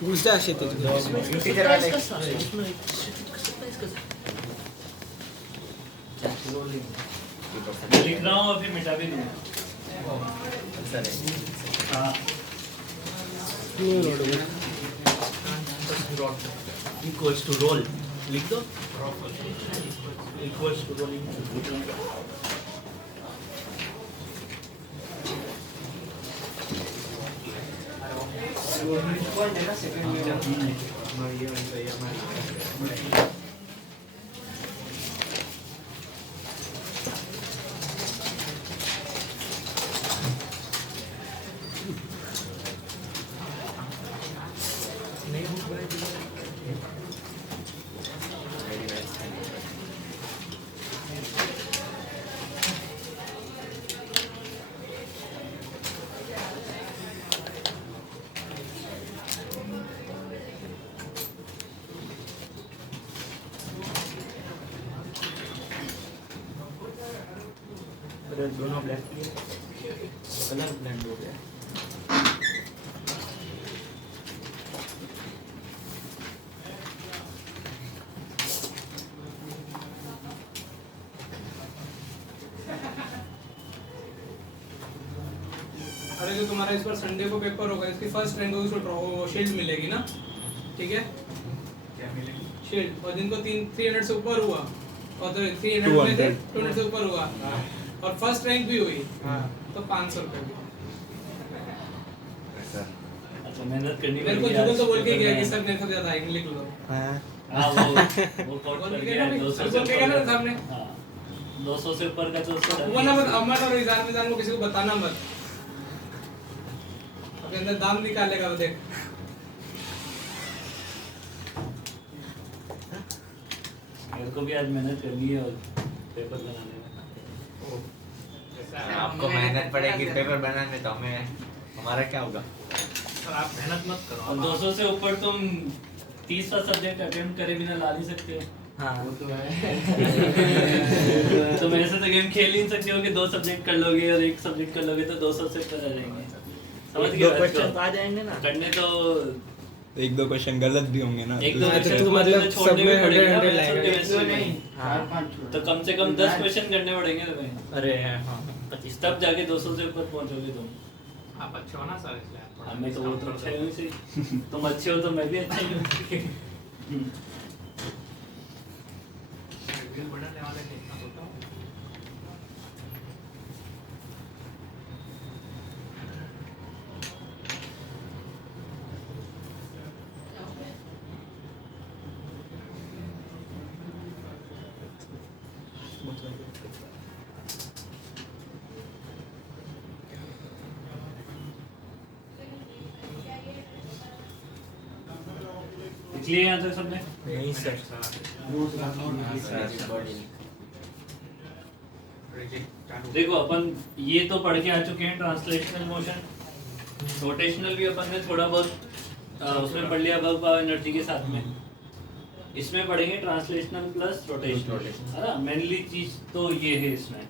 गुजरा शेती इंटीजर वाले लिख रहा हूँ अभी मिटा भी दूंगा। हाँ इक्वल्स टू रोल लिख दो इक्वल्स टू रोलिंग दोनों ब्लैक कलर ब्लेंड हो गया। अरे जो तुम्हारा इस बार संडे को पेपर होगा इसकी फर्स्ट रैंक होगी उसको शील्ड मिलेगी ना, ठीक है? क्या मिलेगी? शील्ड। और जिनको 300 से ऊपर हुआ और तो 300 में थे 200 से ऊपर हुआ और फर्स्ट रैंक भी हुई तो 500 रुपये भी। अच्छा मेहनत करनी मेरे को जुगल तो बोल के गया कि सर मेरे से ज्यादा आएंगे लिख लो। हाँ वो कोट कर गया 200 से ऊपर सामने। हाँ 200 से ऊपर का तो उसको वो ना मत अमन और ईजान को किसी को बताना मत, अपने अंदर दाम निकालेगा वो देख। मेरे को भी आज मेहनत करनी है और पेपर बनाने में। आपको मेहनत पड़ेगी पेपर बनाने तो हमें हमारा क्या होगा? सर आप मेहनत मत करो और 200 से ऊपर तुम 30वां सब्जेक्ट अटेम्प्ट करे बिना ला नहीं सकते हो। हाँ वो तो है। तुम ऐसे तो गेम खेल ही नहीं सकते हो कि 2 सब्जेक्ट कर लोगे और 1 सब्जेक्ट कर लोगे तो 200 से ऊपर आ जाएंगे। समझ गए? क्वेश्चन आ जाएंगे ना करने तो 1-2 क्वेश्चन गलत भी होंगे ना। एक दो हाँ, तो क्वेश्चन तू मतलब सब में 100 लाएगा। नहीं तो कम से कम 10 क्वेश्चन करने पड़ेंगे तुम्हें, अरे हाँ 25 तब जाके 200 से ऊपर पहुंचोगे तुम। आप अच्छे हो ना सर इसलिए हमें तो वो तो अच्छा ही सही, तुम अच्छे हो तो मैं भी अच्छा ही हूँ। बढ़ाने वाले नहीं इतना होता हूँ। इसलिए यहाँ तक सबने नहीं सर देखो अपन ये तो पढ़ के आ चुके हैं ट्रांसलेशनल मोशन, रोटेशनल भी अपन ने थोड़ा बहुत उसमें पढ़ लिया वर्क पावर एनर्जी के साथ में। इसमें पढ़ेंगे ट्रांसलेशनल प्लस रोटेशनल, है ना? मेनली चीज तो ये है इसमें।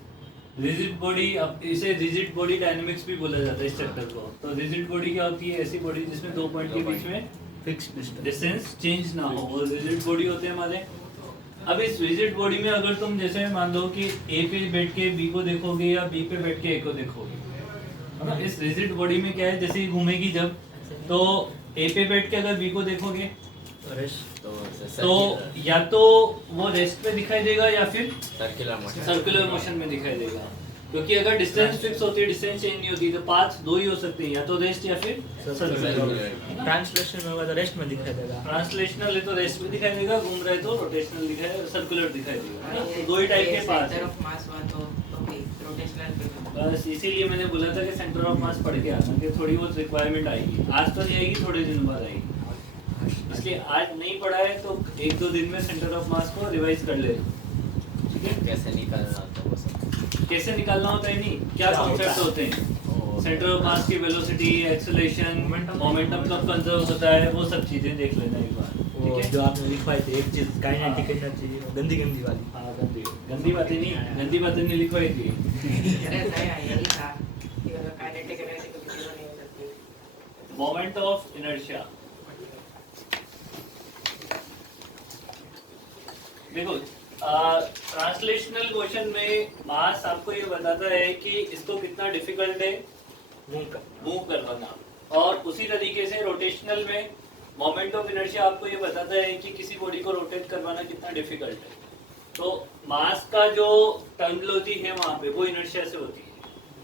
रिजिड बॉडी, अब इसे रिजिड बॉडी डायनेमिक्स भी बोला जाता है इस चैप्टर को। तो रिजिड बॉडी क्या होती है? ऐसी बॉडी जिसमें 2 पॉइंट के बीच में फिक्स डिस्टेंस चेंज ना हो, और रिजिड बॉडी होते हैं हमारे। अब इस रिजिड बॉडी में अगर तुम जैसे मान लो कि ए पे बैठ के बी को देखोगे या बी पे बैठ के ए को देखोगे, है ना? इस रिजिड बॉडी में क्या है, जैसे ही घूमेगी जब, तो ए पे बैठ के अगर बी को देखोगे तो या तो वो रेस्ट पे दिखाई देगा या फिर सर्कुलर मोशन में दिखाई देगा। क्योंकि अगर डिस्टेंस फिक्स होती है, डिस्टेंस चेंज नहीं होती, तो पाथ 2 ही हो सकते हैं, या तो रेस्ट या फिर सर्कुलर। ट्रांसलेशन में होगा तो रेस्ट में दिखाई देगा, ट्रांसलेशनल है तो रेस्ट में दिखाई देगा, घूम रहे तो रोटेशनल दिखाई, सर्कुलर दिखाई देगा, है ना? तो 2 ही टाइप के पाथ हैं। बस इसीलिए मैंने बोला था कि सेंटर ऑफ मास पढ़ के आना, कि थोड़ी बहुत रिक्वायरमेंट आएगी। आज तो नहीं आएगी, थोड़े दिन बाद आएगी। इसलिए आज नहीं पढ़ा है तो 1-2 दिन में सेंटर ऑफ मास को रिवाइज कर ले। ठीक है? कैसे निकालना होता है वो सब? कैसे निकालना होता है, नहीं क्या कॉन्सेप्ट होते हैं, सेंटर ऑफ मास की वेलोसिटी, एक्सेलरेशन, मोमेंटम कब कंजर्व होता है, वो सब चीजें देख लेना एक बार। ठीक है? जो आपने लिखवाई थी एक चीज काइनेटिक एनर्जी गंदी गंदी वाली। हाँ गंदी बातें नहीं लिखवाई थी। मोमेंट ऑफ इनर्शिया, देखो ट्रांसलेशनल क्वेश्चन में मास आपको ये बताता है कि इसको कितना डिफिकल्ट है मूव करवाना, और उसी तरीके से रोटेशनल में मोमेंट ऑफ इनर्शिया आपको ये बताता है कि किसी बॉडी को रोटेट करवाना कितना डिफिकल्ट है। तो मास का जो टर्मिनोलॉजी है वहाँ पे वो इनर्शिया से होती है।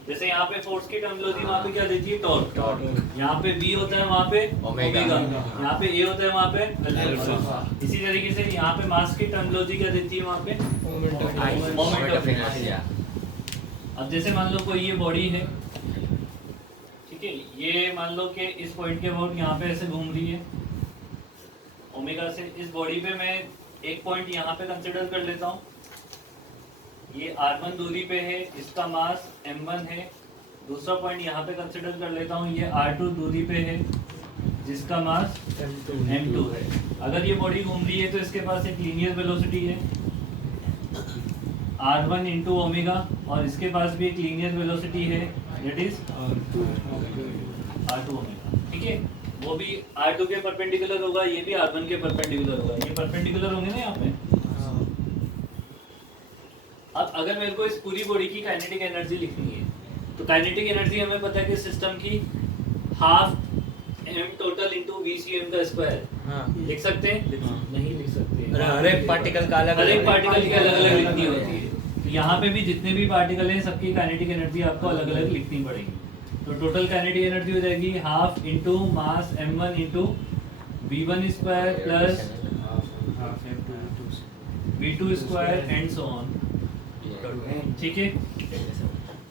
जैसे यहाँ पे फोर्स की टर्मिनोलॉजी वहाँ पे क्या देती है, टॉर्क। यहाँ पे v होता है वहाँ पे ओमेगा, यहाँ पे a होता है वहाँ पे अल्फा। इसी तरीके से यहाँ पे मास की टर्मिनोलॉजी क्या देती है वहाँ पे मोमेंट ऑफ इनर्शिया। अब जैसे मान लो कोई ये बॉडी है, ठीक है, ये मान लो कि इस पॉइंट के अबाउट यहाँ पे ऐसे घूम रही है ओमेगा से। इस बॉडी पे मैं एक पॉइंट यहाँ पे कंसिडर कर लेता हूँ, ये r1 दूरी पे है, इसका मास m1 है। दूसरा पॉइंट यहाँ पे कंसिडर कर लेता हूँ, ये r2 दूरी पे है, जिसका मास m2 है। अगर ये बॉडी घूम रही है तो इसके पास एक लीनियर वेलोसिटी है r1 इंटू ओमेगा, और इसके पास भी एक लीनियर वेलोसिटी है दैट इज r2 ओमेगा। ठीक है, वो भी r2 के परपेंडिकुलर होगा, ये भी r1 के परपेंडिकुलर होगा, ये परपेंडिकुलर होंगे ना यहाँ पे। अब अगर मेरे को इस पूरी बॉडी की काइनेटिक एनर्जी लिखनी है तो काइनेटिक एनर्जी हमें पता है कि सिस्टम की half m total into VCM का स्क्वायर लिख सकते हैं? नहीं लिख सकते, हर एक पार्टिकल का अलग हर एक पार्टिकल की अलग अलग लिखनी होती है। तो यहाँ पे भी जितने भी पार्टिकल हैं सबकी काइनेटिक एनर्जी आपको अलग अलग लिखनी पड़ेगी। तो टोटल काइनेटिक एनर्जी हो जाएगी half into mass m1 into v1 square plus v2 square and so on. ठीक है,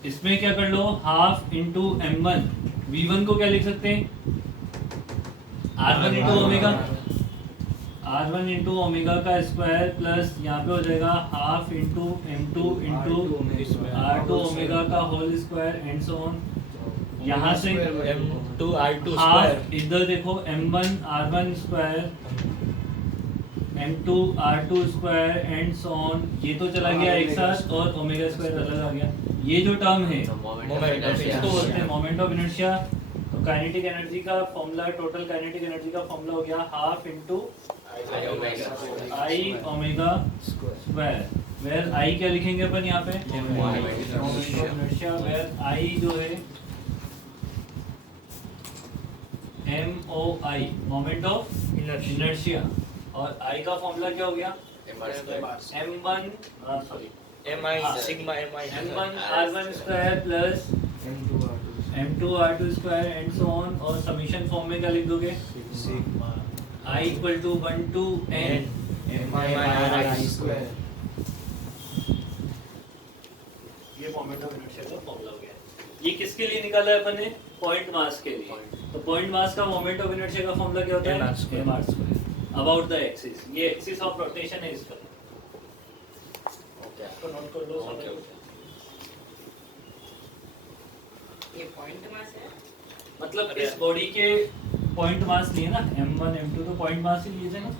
इसमें क्या कर लो, हाफ इंटू m1, v1 को क्या लिख सकते हैं, r1 into omega, r1 into omega का स्क्वायर प्लस यहाँ पे हो जाएगा half into m2 into r2 omega का whole square and so on. यहाँ से m2 r2 हाफ स्क्वायर, इधर देखो m1 r1 square m2 r2 square and so on, ये तो चला गया एक साथ और ओमेगा स्क्वायर अलग आ गया। ये जो टर्म है इसको बोलते हैं मोमेंट ऑफ इनर्शिया। तो काइनेटिक एनर्जी का फॉर्मूला, टोटल काइनेटिक एनर्जी का फॉर्मूला हो गया half into I omega square, where I क्या लिखेंगे अपन यहाँ पे, moment of inertia, where I जो है MOI मोमेंट ऑफ इनर्शिया, और I का फॉर्मूला क्या हो गया, M1 सॉरी mi सिग्मा mi M1 R1 square plus M2 R2 square and so on, और समीशन फॉर्म में क्या लिख दोगे, I equal to 1 to n mi square. ये मोमेंट ऑफ इनर्शिया का फॉर्मूला हो गया। ये किसके लिए निकाला है अपन ने, पॉइंट मास के लिए। तो पॉइंट मास का मोमेंट ऑफ इनर्शिया का फॉर्मूला क्या होता है, mr square about the axis. ये एक्सिस ऑफ रोटेशन है इसका, तो नोट कर लो। ये पॉइंट मास है, मतलब इस बॉडी के पॉइंट मास लिए ना, m1 m2 तो पॉइंट मास ही लिए थे ना।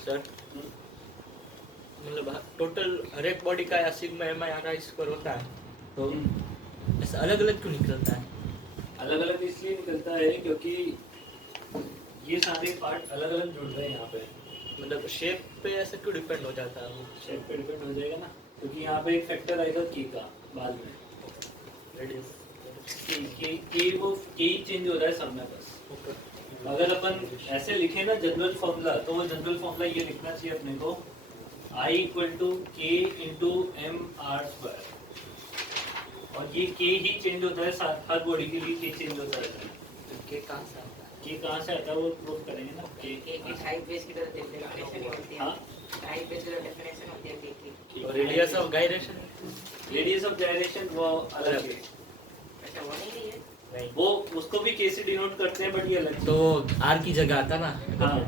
सर मतलब टोटल हर एक बॉडी का या सिग्मा mi r स्क्वायर होता है, तो ऐसा अलग अलग क्यों निकलता है? अलग अलग इसलिए निकलता है क्योंकि ये सारे पार्ट अलग अलग जुड़ रहे हैं यहाँ पे। मतलब शेप पे ऐसा क्यों डिपेंड हो जाता है वो? शेप पे डिपेंड हो जाएगा ना, क्योंकि यहाँ पे एक फैक्टर आएगा की का बाद में, की वो की चेंज हो रहा है सब में बस। अगर अपन ऐसे लिखे ना जनरल फॉर्मूला, तो वो जनरल फॉर्मूला ये लिखना चाहिए अपने को, I इक्वल टू के इंटू एम आर स्क्वायर, और ये के ही चेंज होता है हर बॉडी के लिए, के चेंज होता रहता है। के कहाँ से आता है? के कहाँ से आता है वो प्रूव करेंगे ना। के एक टाइप बेस की तरह डेफिनेशन होती है। हाँ, टाइप बेस की तरह डेफिनेशन होती है के की। और radius of gyration? Radius of gyration वो अलग है, अच्छा वो नहीं है। नहीं, वो उसको भी के से डिनोट करते हैं, बट ये अलग तो आर की जगह आता ना। हाँ।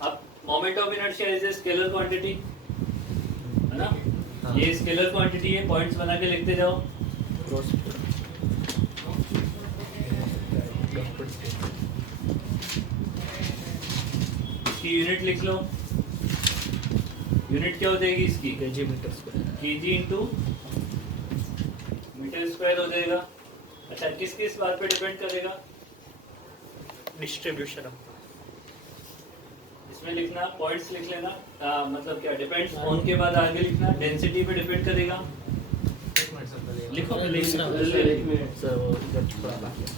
अब moment of inertia is a scalar quantity, है ना। हाँ। ये स्केलर क्वांटिटी है, पॉइंट्स बना के लिखते जाओ। इसकी यूनिट लिख लो। यूनिट क्या हो जाएगी इसकी? Kg metre square. Kg into metre square हो जाएगा। अच्छा, किस किस बात पे डिपेंड करेगा? डिस्ट्रीब्यूशन ऑफ इसमें लिखना, पॉइंट्स लिख लेना, मतलब क्या डिपेंड्स ऑन के बाद आगे लिखना, डेंसिटी पे डिपेंड करेगा। लिखो पहले, सर वो इधर थोड़ा बाकी है।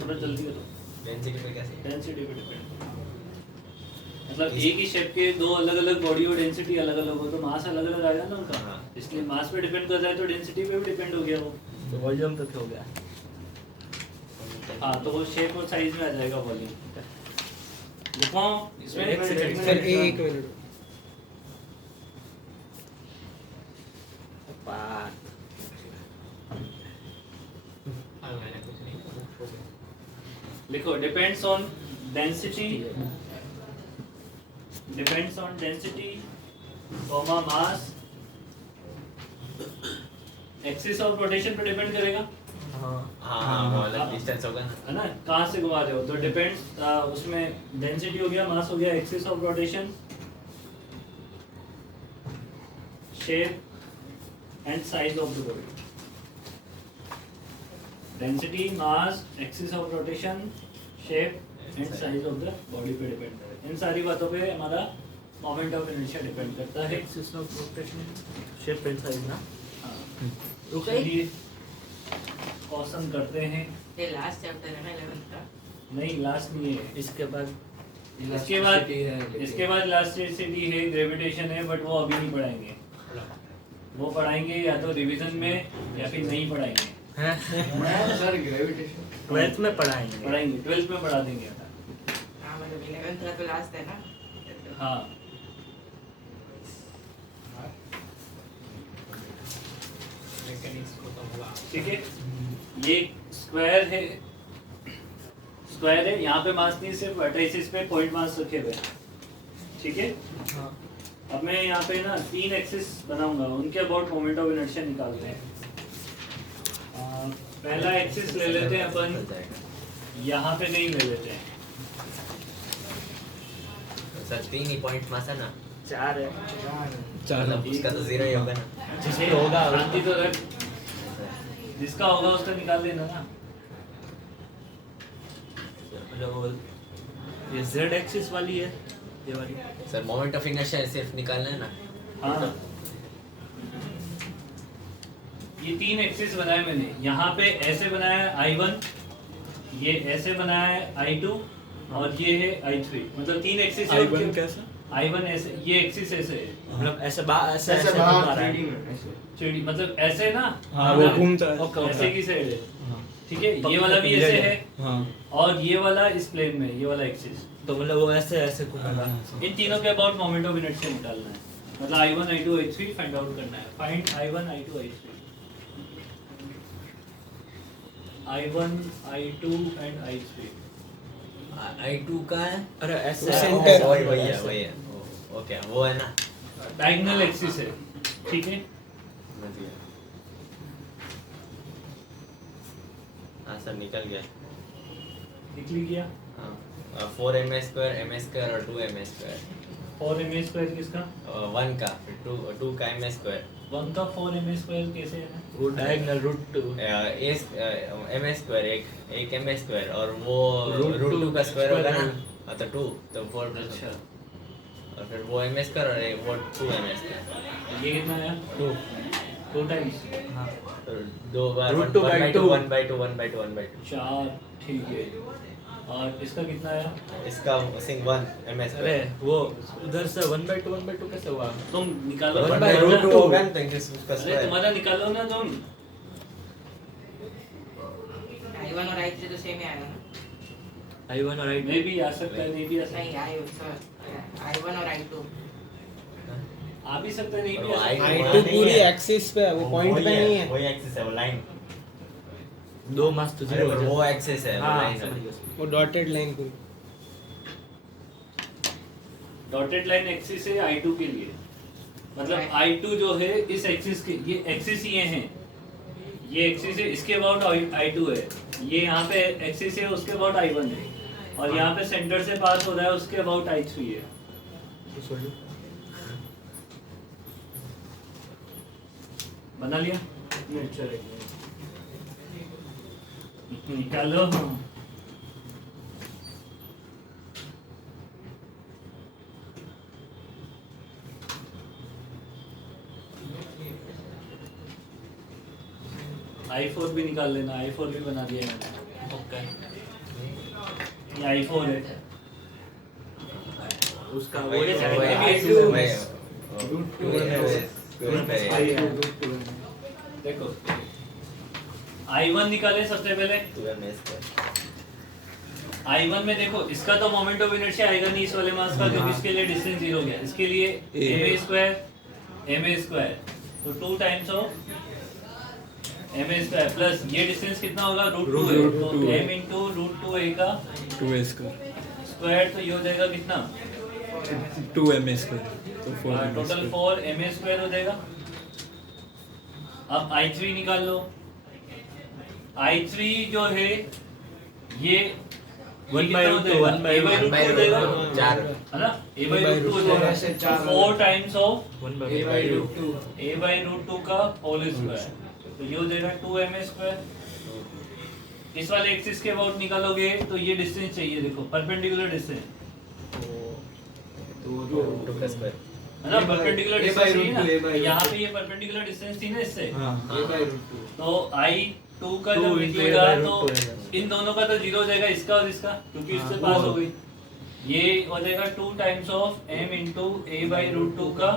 थोड़ा जल्दी करो। डेंसिटी पे कैसे? डेंसिटी पे डिपेंड, मतलब एक ही शेप के दो अलग अलग बॉडी और डेंसिटी अलग अलग हो तो मास अलग अलग आएगा ना उनका। हाँ। इसलिए मास पे डिपेंड कर रहा है तो डेंसिटी पे भी डिपेंड हो गया वो। तो वॉल्यूम तक हो गया। हाँ, तो वो शेप और साइज में आ जाएगा वॉल्यूम। लिखो इसमें एक सेकंड, सर एक मिनट। लिखो depends on density, depends on density comma mass, axis of rotation पे डिपेंड करेगा, हाँ हाँ, वो अलग डिस्टेंस होगा ना। है ना। कहाँ से घुमा रहे हो तो डिपेंड्स, उसमें डेंसिटी हो गया, मास हो गया, axis of rotation, shape and size of the body. Density, mass, axis of rotation, shape and size of the body पे डिपेंड करेगा। इन सारी बातों पे हमारा मोमेंट ऑफ इनर्शिया डिपेंड करता है। Axis of rotation, shape and size ना। हाँ, रुक गई? चलिए क्वेश्चन करते हैं। ये लास्ट चैप्टर है ना 11th का। नहीं, लास्ट नहीं है। इसके बाद इसके बाद इलास्टिसिटी है, ग्रेविटेशन है, बट वो अभी नहीं पढ़ाएंगे। वो पढ़ाएंगे या तो रिवीजन में या फिर नहीं पढ़ाएंगे। सर ग्रेविटेशन 12th में पढ़ाएंगे। 12th में पढ़ा देंगे। हाँ मतलब 11th का तो लास्ट है ना। हाँ, ठीक है। ये स्क्वायर है, स्क्वायर है, यहाँ पे मास नहीं, सिर्फ वर्टिसेस पे पॉइंट मास रखे हुए हैं, ठीक है। हाँ। अब मैं यहाँ पे ना 3 एक्सिस बनाऊंगा, उनके अबाउट मोमेंट ऑफ इनर्शिया निकालते हैं। पहला एक्सिस ले लेते हैं अपन, यहाँ पे नहीं ले लेते हैं। सर 3 ही पॉइंट मास है ना, 4 है। मतलब उसका तो 0 ही होगा ना। जिसमें होगा शांति तो रख, जिसका होगा उसका निकाल लेना ना। मतलब ये Z एक्सिस वाली है, ये वाली। सर मोमेंट ऑफ इनर्शिया सिर्फ निकालना है ना। हाँ, ये 3 एक्सिस बनाए मैंने। यहाँ पे ऐसे बनाया है I1, ये ऐसे बनाया है I2, और ये है I3। मतलब 3 एक्सिस है। I1 कैसा? I1 ऐसे, ये एक्सिस ऐसे है, मतलब ऐसे ऐसे ऐसे घुमा बाहर रहा है। 3D में ऐसे। 3D मतलब ऐसे ना। हाँ वो घूमता है। ओके, ऐसे की साइड है, हाँ। ठीक है। ये वाला भी ऐसे है, हाँ और ये वाला इस प्लेन में, ये वाला एक्सिस। तो मतलब वो ऐसे ऐसे घूमेगा। इन तीनों के अबाउट मोमेंट ऑफ इनर्शिया निकालना है। मतलब I1, I2, I3 find out करना है। Find I1, I2, I3। I1, I2 and I3। I2 का है। अरे ऐसे Center। वही है। ओके, वो है ना। डायगोनल एक्सिस है, ठीक है। हाँ सर, निकल गया। निकल गया। 4m² m² और 2m²। 4m² किसका? 1 का, फिर 2 का m²। 1 का 4m² कैसे है ना? वो डायगोनल रूट 2 m² एक m² और वो Root रूट 2 two का स्क्वायर होगा square ना। तो 2 तो 4 अच्छा, और फिर वो m² और वो 2m²। ये कितना आया? 2 2 टाइम्स तो 2 बार Root 2 by 2. 1 by 2 1 by 2 1 by 2 4 ठीक है। और इसका कितना आया? इसका सिंग 1 ms अरे वो उधर से 1/2 कैसे हुआ? तुम निकालो 1 by by root root 2 2 होगा ना तो इंक्रीज उसका अरे स्क्वायर तुम्हारा निकालो ना तुम। I1 और I3 तो सेम ही आएगा ना? I1 और I2 नहीं भी आ सकता है, नहीं भी आ सकता है। नहीं I1 और I2 आ भी सकता है, नहीं भी और आ सकता है। I2 I2 पूरी एक्सिस पे है, वो पॉइंट पे नहीं है। वही एक्सिस है वो लाइन 2 मास तो अरे 0 पर वो एक्सिस है वो हाँ लाइन समझ है गया। वो डॉटेड लाइन पूरी। डॉटेड लाइन एक्सिस है I2 के लिए, मतलब I2 जो है इस एक्सिस के, ये एक्सिस ये हैं, ये एक्सिस है, इसके अबाउट I2 है, ये यहाँ पे एक्सिस है, उसके अबाउट I1 है, और यहाँ पे सेंटर से पास हो रहा है, उसके अबाउट I3 है। बना लिया? निकालो। I4 भी निकाल लेना, I4 भी बना दिया मैंने। ओके ये I4 है। उसका वही वो वही Root 2 देखो I1 निकाले सबसे पहले। 2 ms I1 में देखो इसका तो मोमेंट ऑफ इनर्शिया आएगा नहीं इस वाले मास का, क्योंकि इसके लिए डिस्टेंस 0 हो गया। इसके लिए ma स्क्वायर तो 2 times of ma square plus ये डिस्टेंस कितना होगा √2 है, तो m into √2a का 2a स्क्वायर स्क्वायर, तो ये हो जाएगा कितना 2ma स्क्वायर तो 4ma टोटल 4 ma स्क्वायर हो जाएगा। अब I3 निकाल लो। I3 जो है ये 1/√2 1 by root 2 हो जाएगा, 4 है ना, a by root 2 हो जाएगा, 4 times of 1/√2 a by root 2 का होल स्क्वायर, तो ये हो जाएगा 2ma स्क्वायर। इस वाले एक्सिस के अबाउट निकालोगे तो ये डिस्टेंस चाहिए, देखो परपेंडिकुलर डिस्टेंस है ना, परपेंडिकुलर डिस्टेंस चाहिए ना, यहाँ पे ये परपेंडिकुलर डिस्टेंस थी ना इससे, तो I2 का जब निकलेगा तो इन दोनों का तो 0 हो जाएगा, इसका और इसका, क्योंकि इससे पास हो गई। ये हो जाएगा 2 times of m into a by root 2 का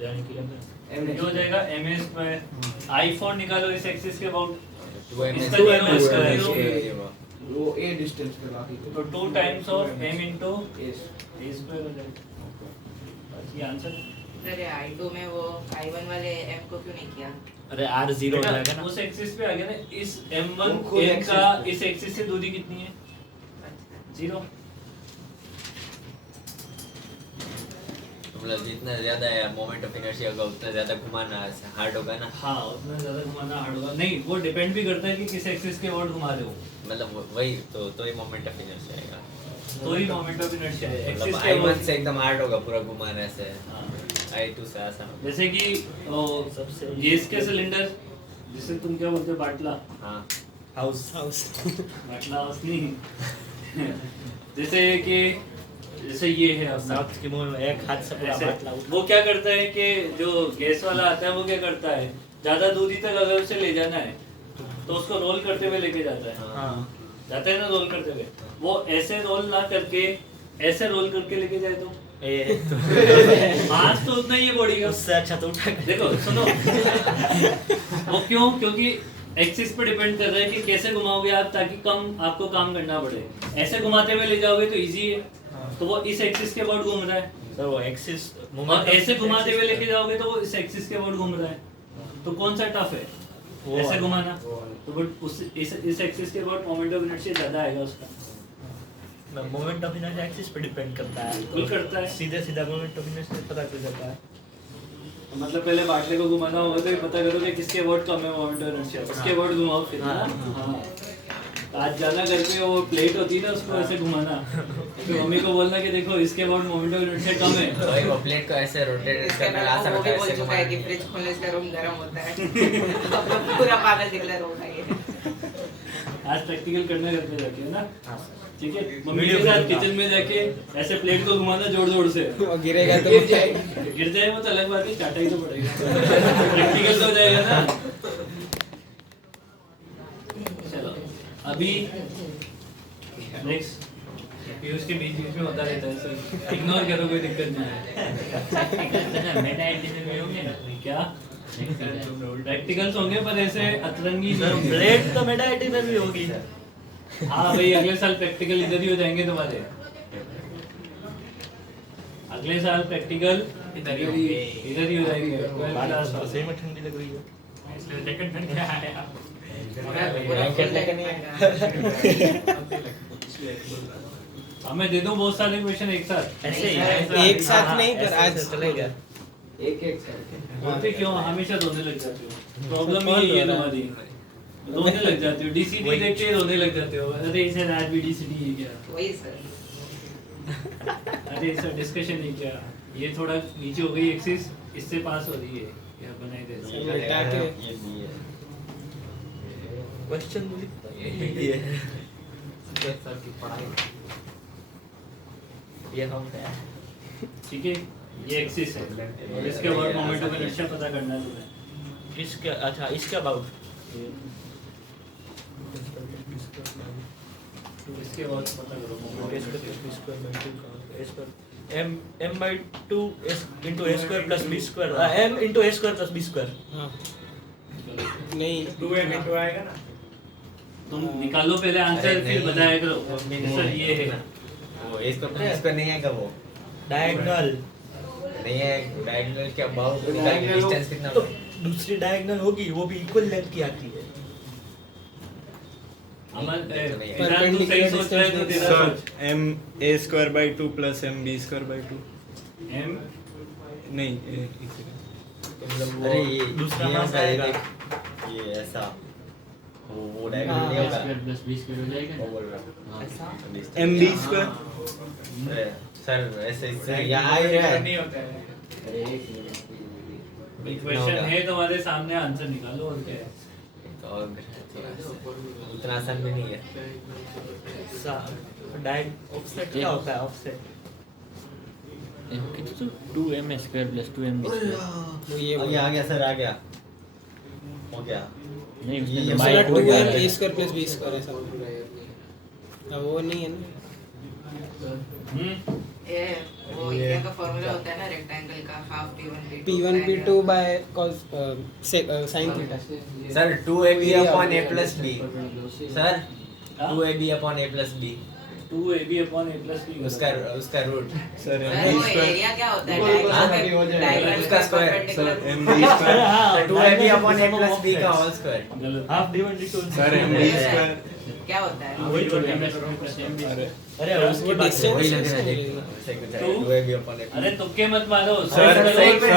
यानी कि ये हो जाएगा ma स्क्वायर। I4 निकालो इस एक्सिस के अबाउट, 2 ms इसका 0 इसका 0, वो a डिस्टेंस पे बाकी तो 2 times of m into a square हो जाएगा। बस ये आंसर है। अरे I2 में वो I1 वाले M को क्यों नहीं किया? अरे R 0 हो जाएगा ना। उस एक्सिस पे आ गया ना, इस m1 वो खुद m axis का पे। इस एक्सिस से दूरी कितनी है 0। मतलब जितना ज्यादा है मोमेंट ऑफ इनर्शिया होगा उतना ज्यादा घुमाना हार्ड होगा ना, हाँ उतना ज्यादा घुमाना हार्ड होगा। नहीं, वो डिपेंड भी करता है कि किस एक्सिस के अबाउट घुमा रहे हो, मतलब वही तो ही मोमेंट ऑफ इनर्शिया आएगा। तो ही मोमेंट ऑफ इनर्शिया है। मतलब एक्सिस के I1 अबाउट से एकदम हार्ड होगा पूरा घुमाने से, हाँ। I2 से आसान होगा। जैसे कि सबसे गैस के सिलेंडर, जिसे तुम क्या बोलते हो, बाटला, हाँ हाउस बाटला हाउस नहीं जैसे कि जैसे ये है अपना, साउथ के मुंह में एक हाथ से पूरा ऐसे, बाटला वो क्या करता है कि जो गैस वाला आता है वो क्या करता है, ज्यादा दूरी तक अगर उसे ले जाना है तो उसको रोल करते हुए लेके जाता है, जाता है ना रोल करते हुए, वो ऐसे रोल ना करके ऐसे रोल करके लेके जाए तो मास तो उतना ही है बॉडी का, उससे अच्छा तो उठा के देखो सुनो वो क्यों, क्योंकि एक्सिस पे डिपेंड कर रहा है कि कैसे घुमाओगे आप ताकि कम आपको काम करना पड़े। ऐसे घुमाते हुए ले जाओगे तो इजी है, तो वो इस एक्सिस के अबाउट घूम रहा है, सर वो एक्सिस और ऐसे घुमाते हुए लेके जाओगे तो वो इस एक्सिस के अबाउट घूम रहा है, तो कौन सा टफ है, वो ऐसे वाला। घुमाना, तो वो उस इस एक्सिस के अबाउट मोमेंट ऑफ इनर्शिया ज्यादा आएगा उसका। मोमेंट ऑफ इनर्शिया एक्सिस पे डिपेंड करता है, बिल्कुल करता है। सीधे सीधा मोमेंट ऑफ इनर्शिया पता चल जाता है। मतलब पहले बाटले को घुमाना होगा तो ये पता करो कि किसके अबाउट कम है मोमेंट ऑफ इनर्शिया, उसके अबाउट घुमाओ फिर ना। हाँ, आज जाना घर पे वो प्लेट होती है ना उसको ऐसे घुमाना, तो मम्मी को बोलना कि देखो इसके अबाउट मोमेंट ऑफ इनर्शिया कम है, तो वही वो प्लेट को ऐसे रोटेट इसके करना बाद आसान वो होता भी है, बोल ऐसे चुका है कि घुमाना। फ्रिज खोलने से रूम गर्म होता है। अब तो पूरा पागल दिख रहा है रूम का ये। आज प्रैक्टिकल करना घर पे जाके, है ना? हाँ सर। ठीक है, मम्मी के साथ किचन में जाके ऐसे प्लेट को घुमाना जोर जोर से, और गिरेगा तो गिर जाए वो तो अलग बात है, चाटा ही तो पड़ेगा। प्रैक्टिकल तो हो जाएगा ना। चलो अभी नेक्स्ट, पीयूष के बीच बीच में होता रहता है, सर इग्नोर करो, कोई दिक्कत नहीं है। मेटा एंटीजन में होंगे ना क्या प्रैक्टिकल्स होंगे पर ऐसे अतरंगी सर, नहीं। ब्लेड तो मेटा एंटीजन में होगी। हाँ भाई, अगले साल प्रैक्टिकल इधर ही हो जाएंगे तुम्हारे। अगले साल प्रैक्टिकल इधर ही हो जाएंगे। 12th क्लास में। सही में ठंडी लग रही है। इसलिए सेकंड ठंड क्या आया? हमें दे दो बहुत सारे क्वेश्चन एक साथ। ऐसे ही एक साथ नहीं, पर आज चलेगा। एक बोलते क्यों हमेशा रोने लग जाते हो? प्रॉब्लम ही है तुम्हारी, रोने लग जाते हो। डीसीडी देख के रोने लग जाते हो। अरे सर आज भी डीसीडी है क्या? वही सर। अरे सर डिस्कशन है क्या? ये थोड़ा नीचे हो गई एक्सिस, इससे पास हो रही है, क्या बनाई दे रहा है? उल्टा के क्वेश्चन ये हम ठीक है, ये एक्सिस है और इसके बाद मोमेंटम का निश्चय पता करना है तुम्हें। इसके अच्छा इसके अबाउट इसके बाद पता करो m/2 s into a square plus b square m into a square plus b square। हाँ नहीं 2m into आएगा ना। तुम निकालो पहले आंसर, अरे फिर नहीं। बताया करो सर ये है। वो इसको नहीं आएगा वो डायगोनल नहीं है, डायगोनल के अबाउट Diagonal डिस्टेंस कितना तो दूसरी डायगोनल होगी, वो भी इक्वल लेंथ की आती है। अमन नहीं, फिलहाल तू सही सोच रहा है तो तेरा सोच। m a square by 2 plus m b square by 2 M नहीं मतलब वो अरे ये दूसरा ये मास होगा, आएगा। ये ऐसा वो डायगोनल नहीं होगा प्लस 20 हो जाएगा वो बोल रहा m b square अरे सर ऐसे इससे यहाँ आ ही रहा है नहीं होता है। क्वेश्चन है तुम्हारे सामने, आंसर निकालो और क्या है। और उतना आसान भी नहीं है। ऑफसेट क्या होता है? ऑफसेट कितना 2m square plus 2m square वो ये आ गया सर, आ गया हो गया। नहीं ये उसमें बाई दूसरा हो 2m गया a है। square plus b square ऐसा अब वो नहीं है ना। ये वो इंडिया का फॉर्मूला होता है ना रेक्टेंगल का, half p1 p1 p2 by cos sin theta sir 2ab upon a plus b sir हाँ? 2ab upon a plus b 2ab upon a plus b उसका रूट सर m वो b square area क्या होता है? वो diagonal उसका square, sir perpendicular। m b square 2ab upon a plus b का whole square गलत। Half d1 d2 sir m b square क्या होता है? वही तो है। अरे अरे उसकी वो बात distance वही है लग रहा है उसमें। देखो 2ab upon a अरे तुक्के मत मारो sir, sir sir, sir,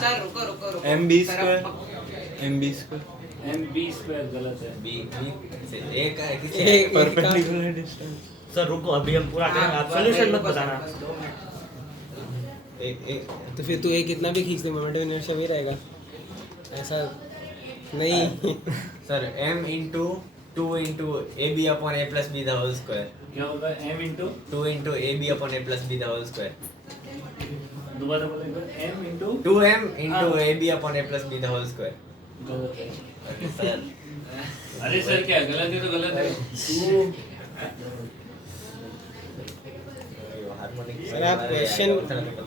sir, रुको रुको रुको। m b सर, square अब- m b square mb square गलत है। b से a का है किसी एक perpendicular distance सर रुको, अभी हम पूरा करेंगे, आप हाँ, सॉल्यूशन मत रुको, बताना। बस 2 मिनट। एक तो फिर तू एक कितना भी खींच दे मोमेंटम इनर्शिया भी रहेगा ऐसा नहीं sir m into 2 into ab upon a plus b the whole square क्या होगा m into 2 into ab upon a plus b the whole square दोबारा बोलो एक बार m into 2m into ab upon a plus b the whole square गलत है। Sir अरे sir क्या गलत है तो गलत है। हार्मोनिक सर, आप question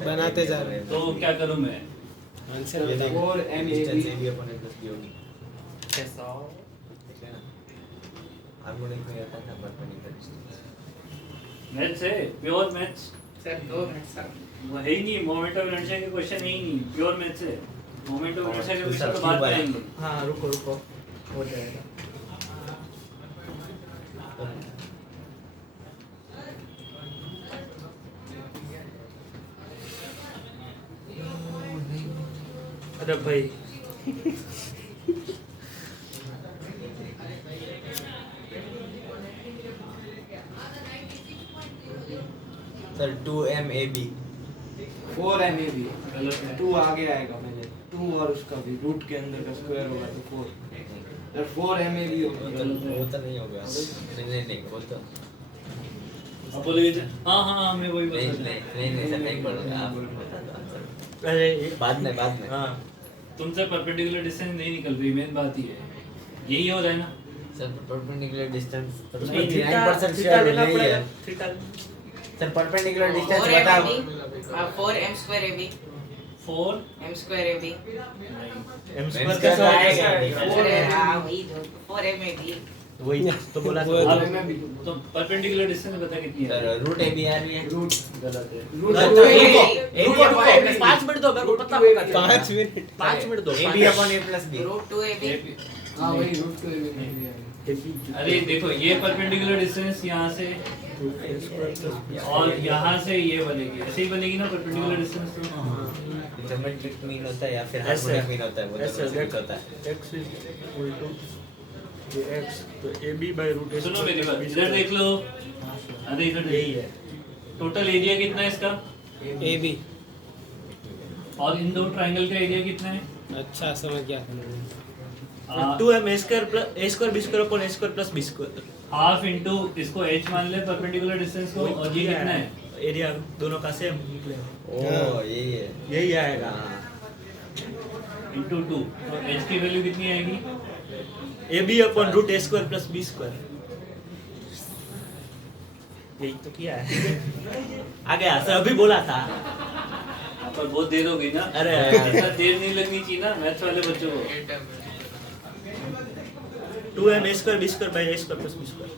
बनाते जा रहे हैं। तो क्या करूं मैं? आंसर ये बता देखो 4 m distance ab upon a plus b होगी कैसा? हार्मोनिक में आता है ना परपेंडिकुलर डिस्टेंस मैथ्स है, pure maths. Sir 2 minute sir. वो है ही नहीं, मोमेंट ऑफ इनर्शिया के क्वेश्चन है ही नहीं, प्योर मैथ्स है। मोमेंट ऑफ इनर्शिया के क्वेश्चन तो बाद में आएंगे। हाँ रुको रुको, हो जाएगा। अरे भाई सर 2m ab 4m भी गलत है। 2 आगे आएगा पहले 2 और उसका भी रूट के अंदर का स्क्वायर होगा तो 4 सर 4m भी होगा गलत है। वो तो नहीं होगा। नहीं वो तो अब बोलोगे हाँ हाँ हाँ मैं वही नहीं बोल नहीं नहीं नहीं सर नहीं बोलूंगा आप बता दो आंसर अरे बाद में हाँ तुमसे परपेंडिकुलर डिस्टेंस नहीं निकल रही, मेन बात ही है यही हो रहा है ना। सर परपेंडिकुलर डिस्टेंस तो नहीं, 99% थीटा श्योर लेना यही पड़ेगा है थीटा सर परपेंडिकुलर डिस्टेंस 4 बताओ 4 m square ab 4 m square ab m M square square कैसा आएगा। आएगा? अरे हाँ वही जो 4 m ab वही तो बोला वो था। तो परपेंडिकुलर डिस्टेंस बता कितनी है? सर रूट ए बी आ रही है गलत है। रुको 5 मिनट दो मेरे को पता होगा 5 मिनट 5 मिनट दो A B upon A plus B root 2 ab हाँ वही रूट 2 ab अरे देखो ये परपेंडिकुलर डिस्टेंस यहाँ से और यहाँ से ये बनेगी, ऐसे ही बनेगी ना परपेंडिकुलर डिस्टेंस तो। ज्योमेट्रिक मीन होता है या फिर ऐसे। हार्मोनिक मीन होता है वो ऐसे, दोनों से होता है x is equal to x तो ab by root a सुनो मेरी बात, इधर देख लो, अरे इधर यही है टोटल एरिया कितना है इसका ए बी। और इन दो ट्रायंगल का एरिया कितना है? अच्छा समझ गया। 2m a square plus a square b square upon a square plus b square half into इसको h मान ले परपेंडिकुलर डिस्टेंस को, और ये कितना है? एरिया दोनों का सेम ओ यही है यही आएगा इंटू 2, तो h की वैल्यू कितनी आएगी? ab upon root a square plus b square यही तो किया है आ गया सर अभी बोला था पर बहुत देर हो गई ना, अरे इतना देर नहीं लगनी चाहिए ना मैथ्स वाले बच्चों को। 2m a square b square by a square plus b square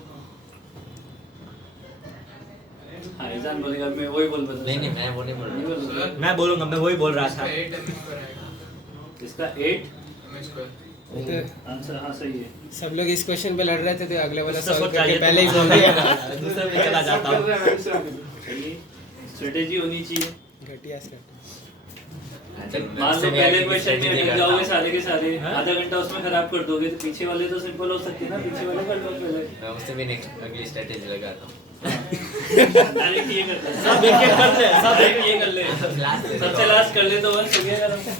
हाँ ईजान बोलेगा मैं वही बोल बता। नहीं नहीं मैं वो नहीं बोल रहा मैं बोलूंगा मैं वही बोल रहा था 8 m square आएगा इसका 8 m square तो आंसर हाँ सही है। सब लोग इस क्वेश्चन पे लड़ रहे थे तो अगले वाला उसका सॉल्व सोच करके चाहिए पहले ही तो- बोल दिया। दूसरे में चला जाता हूँ चलिए स्ट्रेटेजी होनी चाहिए। घटिया स्टेप। मान लो पहले क्वेश्चन में अटक जाओगे सारे के सारे, आधा घंटा उसमें खराब कर दोगे, तो पीछे वाले तो सिंपल हो सकते हैं ना, पीछे वाले कर लो पहले। मैं उससे भी नेक्स्ट अगली स्ट्रेटेजी लगाता हूँ डायरेक्ट ये करते हैं, सब एक एक कर ले सब डायरेक्ट ये कर ले, लास्ट सबसे लास्ट कर ले तो बस हो गया खत्म।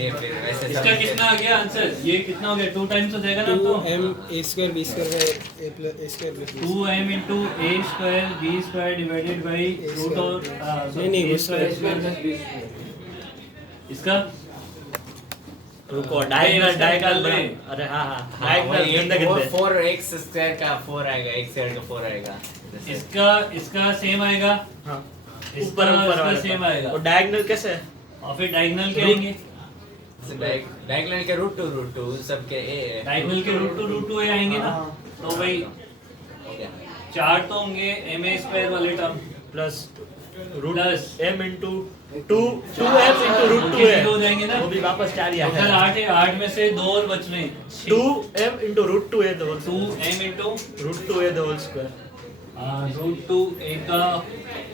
ये फिर वैसे इसका कितना आ गया आंसर? ये कितना हो गया? 2 टाइम्स हो जाएगा ना तो 2m a square b square by a plus a square plus b square। 2m into a square b square divided by root और नहीं, वो इसका रुको डायगोनल डायगोनल ले। अरे हाँ हाँ हाँ, डायगोनल गंदे गंदे 4x स्क्वायर का 4 आएगा x स्क्वायर का 4 आएगा जैसे इसका सेम आएगा, हाँ इसका इसका सेम आएगा, और डायगोनल कैसे है और फिर डायगोनल के आएंगे, डायगोनल के रूट टू सबके a डायगोनल के रूट टू ए आएंगे ना, तो भाई हो गया 4 तो होंगे ma स्क्वायर वाले term plus root Plus. m into 2m into root 2 है हो जाएंगे ना, वो भी वापस 4 ही टोटल आएगा 8 है, 8 में से 2 और बच रहे हैं 2m into root 2 है the whole 2m into root 2 है the whole square root 2 a का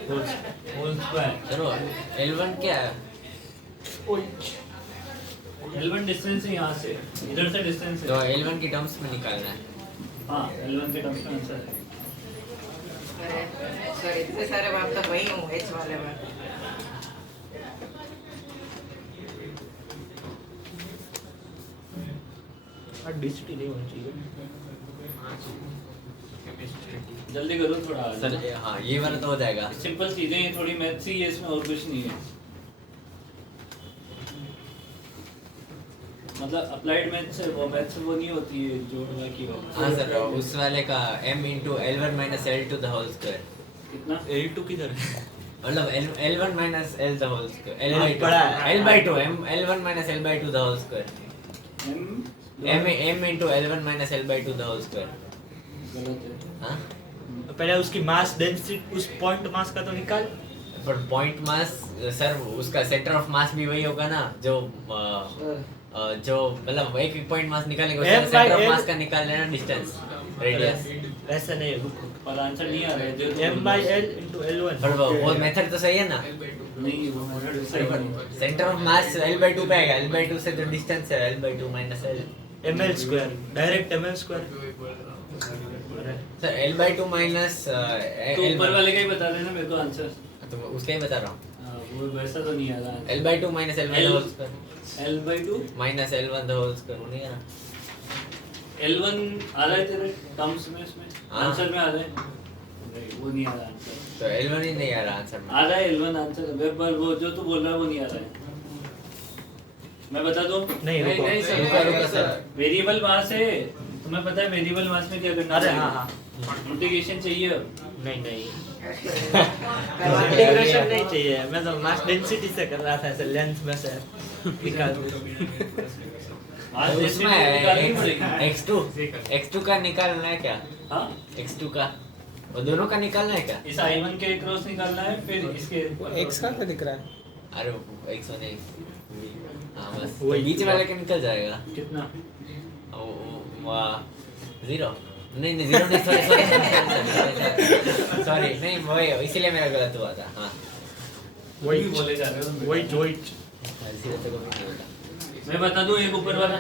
होल स्क्वायर। चलो L1 क्या है L1 डिस्टेंस है यहाँ से, इधर से डिस्टेंस तो है। L1 की टर्म्स में निकालना है हाँ L1 के टर्म्स में आंसर है। अरे सर इतने सारे मैं अब तक वही हूँ h वाले में डिजिट नहीं होना चाहिए जल्दी करो थोड़ा, सर हाँ ये वाला तो हो जाएगा सिंपल चीजें हैं, थोड़ी मैथ्स ही है इसमें और कुछ नहीं है। मतलब अप्लाइड मैथ्स है वो, मैथ्स वो नहीं होती है जोड़ने की बात। हाँ सर उस वाले का m into L1 minus L2 the whole square कितना? A2 किधर है मतलब L1 minus L the whole square L हाँ, by 2 पढ़ा है। L by 2 L1 minus L by 2 the whole square m into L1 minus L by 2 the whole square गलत है। हाँ पहले उसकी मास डेंसिटी उस पॉइंट मास का तो निकाल पर पॉइंट मास सर उसका सेंटर ऑफ मास भी वही होगा ना जो जो मतलब एक एक पॉइंट मास निकालेंगे उसका M by centre of L- मास का निकाल लेना डिस्टेंस रेडियस ऐसा नहीं है रुको पर आंसर नहीं आ रहा है जो m by l into l1 पर वो मेथड तो सही है ना नहीं, वो मेथड सही नहीं। Centre of mass L by 2 पे आएगा L by 2 से जो डिस्टेंस है L by 2 minus L ml square direct ml square sir L by 2 minus तो ऊपर वाले का ही बता देना मेरे को आंसर। तो उसका ही बता रहा हूँ वो वैसा तो नहीं आ रहा है। L by 2 minus L by L- the whole square L by 2 minus L1 the whole square वो नहीं है ना L1 आ रहा है तेरे टर्म्स में, इसमें हाँ। आंसर में आ रहा है नहीं, वो नहीं आ रहा आंसर। तो L1 ही नहीं आ रहा आंसर में। आ रहा है L1 आंसर, पर वो जो तू बोल रहा है वो नहीं आ रहा है। मैं बता दूं? नहीं रुको नहीं सर, रुका सर। वेरिएबल मास है, तुम्हें पता है वेरिएबल मास में क्या करना अरे है? हाँ हाँ इंटीग्रेशन चाहिए अब। नहीं नहीं करवा दे। इंटीग्रेशन नहीं चाहिए, मैं तो मास डेंसिटी से कर रहा था ऐसे लेंथ में से निकाल आज तो जैसे निकालनी पड़ेगी। उसमें x2 का निकालना है क्या? हाँ x2 का वो दोनों का निकालना है क्या? इस I1 के क्रॉस निकालना है, फिर इसके एक्स का क्या दिख रहा है? अरे x1 है। हाँ बस तो वही। बीच वाले का निकल जाएगा। कितना? जीरो नहीं नहीं जीरो नहीं सॉरी नहीं वही इसीलिए मेरा गलत हुआ था। हाँ वही बोले जा रहे हो। जीरो तो कभी नहीं होता। मैं बता दूं एक ऊपर वाला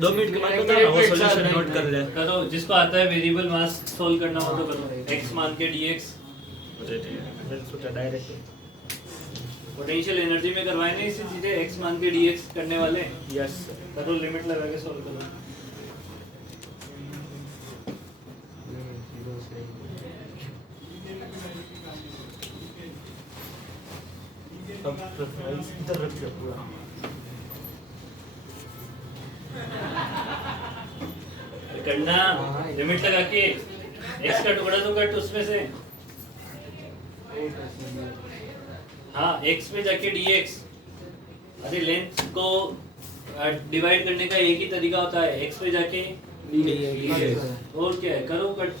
2 मिनट के बाद बता ना, वो सॉल्यूशन नोट कर ले। करो, जिसको आता है वेरिएबल मास सोल्व करना हो तो करो। x मान के dx मैंने सोचा डायरेक्ट पोटेंशियल एनर्जी में करवाए नहीं इसी चीजें, x मान के dx करने वाले। यस करो, लिमिट लगा के सोल्व करो। अब प्रेफरेंस इधर रखिए पूरा। करना लिमिट लगा के x का टुकड़ा तो कट उसमें से। हाँ x पे जाके dx। अरे लेंथ को डिवाइड करने का एक ही तरीका होता है, x पे जाके dx। और क्या है, करो कट।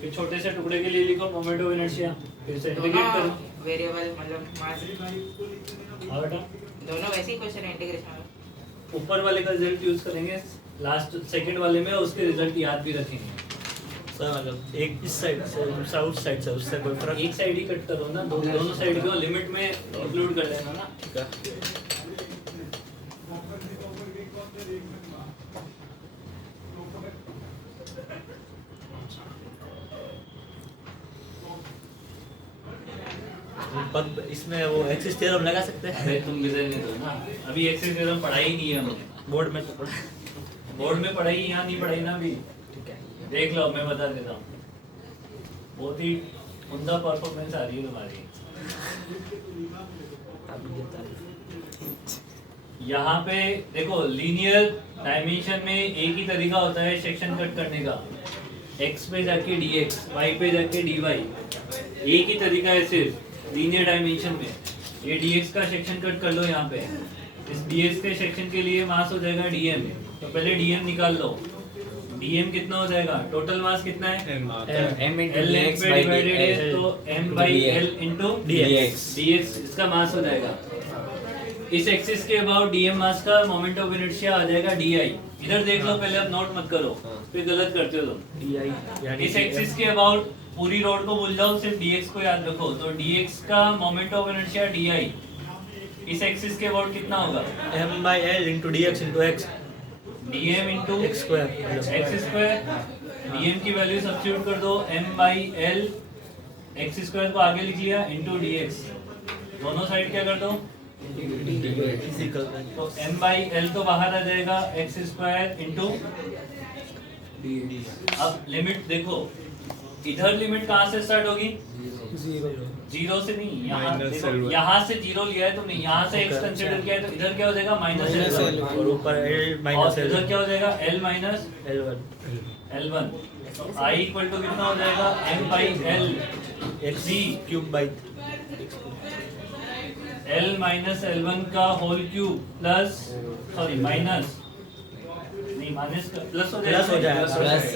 फिर छोटे से टुकड़े के लिए लिखो मोमेंट ऑफ इनर्शिया, फिर से इंटीग्रेट करो। वेरिएबल मतलब मास हाँ बेटा, दोनों वैसे ही क्वेश्चन है इंटीग्रेशन में। ऊपर वाले का रिजल्ट यूज करेंगे, लास्ट सेकंड वाले में उसके रिजल्ट याद भी रखेंगे। सर मतलब एक इस साइड से दूसरा उस साइड से, उससे कोई फर्क एक साइड ही कट करो ना, दोनों साइड को लिमिट में इंक्लूड कर लेना ना। ठीक है। पग इसमें वो एक्सिस थ्योरम लगा सकते हैं। अरे तुम बिजर नहीं दो ना, अभी एक्सेस थ्योरम पढ़ा ही नहीं है हमने। बोर्ड में तो पढ़ा। बोर्ड में पढ़ाई, यहाँ नहीं पढ़ाई ना अभी। ठीक है। देख लो, मैं बता देता हूँ। बहुत ही उम्दा परफॉर्मेंस आ रही है तुम्हारी। यहाँ पे देखो, लीनियर डायमेंशन में एक ही तरीका होता है सेक्शन कट करने का। x पे जाके dx, y पे जाके dy, एक ही तरीका है सिर्फ लीनियर डायमेंशन में। ये dx का सेक्शन कट कर लो यहाँ पे। इस dx के सेक्शन के लिए मास हो जाएगा dm। तो पहले dm निकाल लो। dm कितना हो जाएगा? टोटल मास कितना है? m into L dx पे by डिवाइडेड है dx तो m by l into dx dx इसका मास हो जाएगा। इस एक्सिस के अबाउट dm मास का मोमेंट ऑफ इनर्शिया आ जाएगा di। इधर देख लो पहले, अब नोट मत करो, फिर गलत करते हो तुम। DI यानी इस एक्सिस के अबाउट पूरी रोड को भूल जाओ, सिर्फ dx को याद रखो। तो dx का मोमेंट ऑफ इनर्शिया di। इस एक्सिस के अबाउट कितना होगा? m by l into dx into x dm into x square x square. dm की वैल्यू सब्स्टिट्यूट कर दो, m by l, x square को आगे लिख लिया, into dx। दोनों साइड क्या कर दो? फिजिकल तो m by l तो बाहर आ जाएगा, x स्क्वायर इंटू। अब लिमिट देखो, इधर लिमिट कहाँ से स्टार्ट होगी? जीरो से नहीं, यहाँ देखो, यहाँ से जीरो लिया है तुमने, यहाँ से x कंसीडर किया है, तो इधर क्या हो जाएगा? Minus l1। और ऊपर l minus और इधर क्या हो जाएगा? l minus l1 l1। तो I इक्वल टू कितना हो जाएगा? m by l x cube by l minus l1 का होल क्यूब प्लस, सॉरी माइनस नहीं, माइनस का प्लस हो प्लस हो जाएगा। Plus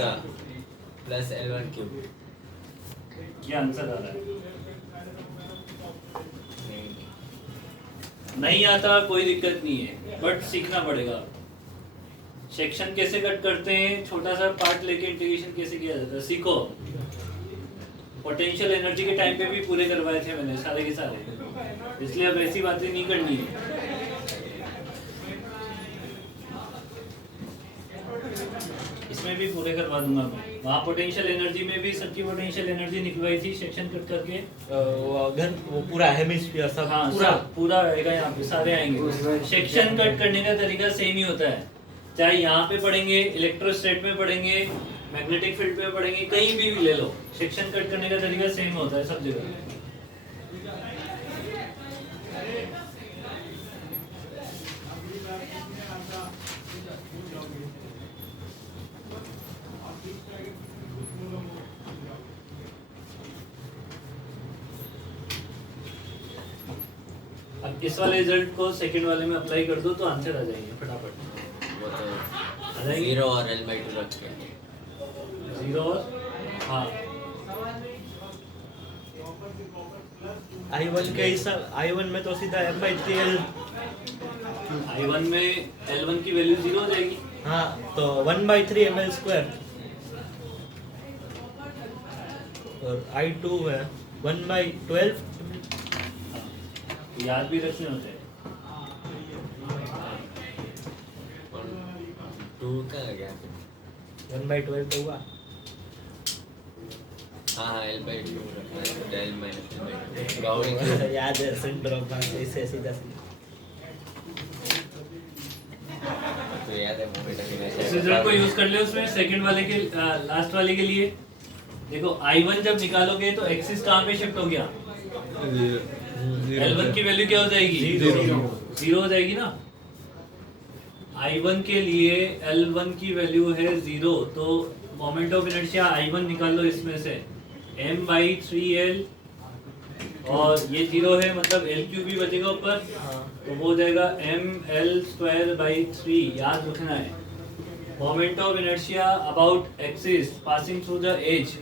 plus l1 cube. क्या आंसर आ रहा है? नहीं आता कोई दिक्कत नहीं है, बट सीखना पड़ेगा। सेक्शन कैसे कट करते हैं, छोटा सा पार्ट लेके इंटीग्रेशन कैसे किया जाता है, सीखो। पोटेंशियल एनर्जी के टाइम पे भी पूरे करवाए थे मैंने सारे के सारे, इसलिए अब ऐसी बातें नहीं करनी है। इसमें भी पूरे करवा दूंगा मैं। वहाँ पोटेंशियल एनर्जी में भी सबकी पोटेंशियल एनर्जी निकलवाई थी सेक्शन कट करके। वो पूरा हेमिस्फीयर सब हाँ, पूरा पूरा आएगा, यहाँ पे सारे आएंगे। सेक्शन कट करने का तरीका सेम ही होता है। चाहे यहाँ पे पढ़ेंगे, इलेक्ट्रोस्टैट में पढ़ेंगे, मैग्नेटिक फील्ड में पढ़ेंगे, कहीं भी ले लो, सेक्शन कट करने का तरीका सेम होता है सब जगह। अब इस वाले रिजल्ट को सेकंड वाले में अप्लाई कर दो तो आंसर आ जाएंगे फटाफट। वो तो आ जाएंगे? 0 और L/2 रख के 0 और हाँ I1 के हिसाब I1 में तो सीधा M/3L। I1 में L1 की वैल्यू 0 हो जाएगी। हाँ तो 1/3 ml²। और I2 है 1/12। याद भी रखने होते हैं। 2 का आ गया 1/12 तो हुआ। हाँ L/2 रखना है, L माइनस L/2 याद है सेंटर ऑफ मास ऐसे सीधा सीधा। तो याद है मोमेंट इस रिजल्ट को यूज कर ले उसमें सेकंड वाले के लास्ट वाले के लिए। देखो I1 जब निकालोगे तो एक्सिस कहाँ पे शिफ्ट हो गया? L1 की वैल्यू क्या हो जाएगी? 0 हो जाएगी ना। I1 के लिए L1 की वैल्यू है 0, तो मोमेंट ऑफ इनर्शिया I1 निकाल लो इसमें से m/3L, और ये 0 है मतलब L3 भी बचेगा ऊपर, तो वो हो जाएगा mL²/3। याद रखना है moment of inertia about axis passing through the edge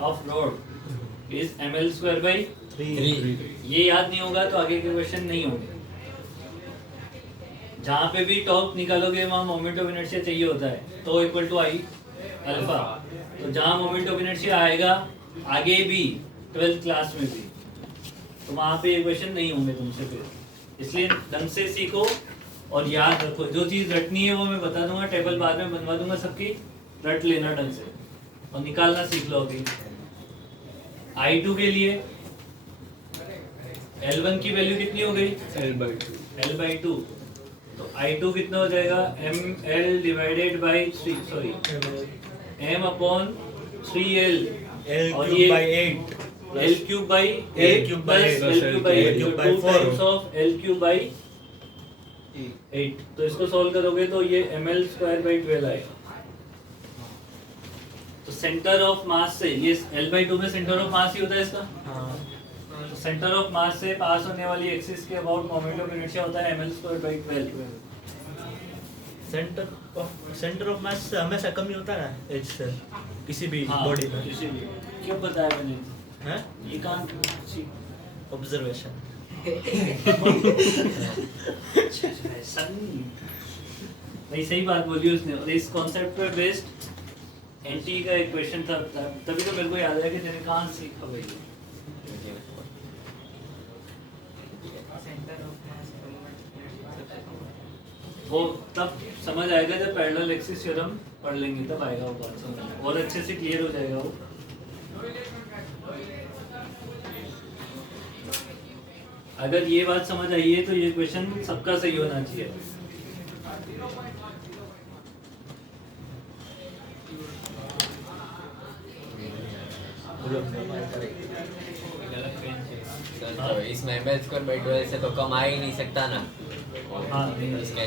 of rod is mL²/3। ये याद नहीं होगा तो आगे के क्वेश्चन नहीं होंगे। जहाँ पे भी टॉप निकालोगे वहाँ मोमेंट ऑफ इनर्शिया चाहिए होता है, तो इक्वल टू I अल्फा। तो जहाँ मोमेंट ऑफ इनर्शिया आएगा आगे भी 12th क्लास में भी, तो वहाँ पे ये क्वेश्चन नहीं होंगे तुमसे फिर। इसलिए ढंग से सीखो और याद रखो। जो चीज़ रटनी है वो मैं बता दूंगा, टेबल बाद में बनवा दूंगा सबकी, रट लेना ढंग से और निकालना सीख लो अभी। I2 के लिए L1 की वैल्यू कितनी हो गई? L/2। तो I2 कितना हो जाएगा? mL/3 सॉरी m/3L और ये L3/8 L3/8 प्लस L3/8 तो 2 टाइम्स ऑफ L3/8। तो इसको सॉल्व करोगे तो ये mL²/12 आएगा। तो सेंटर ऑफ मास से ये L/2 में सेंटर ऑफ मास ही होता है इसका। सेंटर ऑफ मास से पास होने वाली एक्सिस के अबाउट मोमेंट ऑफ इनर्शिया होता है mL²/12। सेंटर ऑफ मास से हमेशा कम ही होता है ना एज से किसी भी बॉडी में। किसी भी क्यों बताया मैंने? हैं? ये कहाँ ऑब्जर्वेशन। नहीं सही बात बोली उसने। और इस कॉन्सेप्ट पे बेस्ड एनटी का एक क्वेश्चन था, तभी तो मेरे को याद है कि मैंने कहाँ सीखा भाई। सेंटर ऑफ मास वो तब समझ आएगा जब पैरेलल एक्सिस थ्योरम पढ़ लेंगे, तब आएगा वो बात समझ में और अच्छे से क्लियर हो जाएगा वो। अगर ये बात समझ आई है तो ये क्वेश्चन सबका सही होना चाहिए। तो इसमें mL²/12 से तो कम आ ही नहीं सकता ना। हाँ, इसका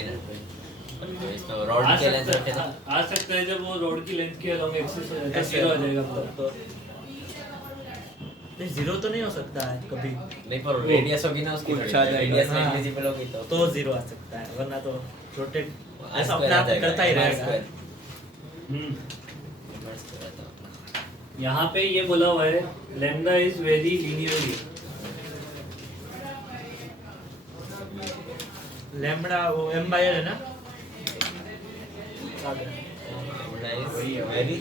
तो इसमें रॉड आ के लेंथ सकता रखे है, ना। आ सकता है जब वो रोड की लेंथ के अलोंग एक्सिस हो जाएगा, जीरो आ जाएगा पूरा। नहीं 0 तो नहीं हो सकता है कभी। नहीं पर रेडियस होगी ना उसकी, कुछ आ जाएगा। रेडियस हाँ। नेग्लिजिबल होगी तो 0 आ सकता है, वरना तो रोटेट ऐसा ऐसा अपने आप करता ही रहेगा। यहाँ पे ये बोला हुआ है lambda is very linearly. Lambda वो m/l है ना। वेरी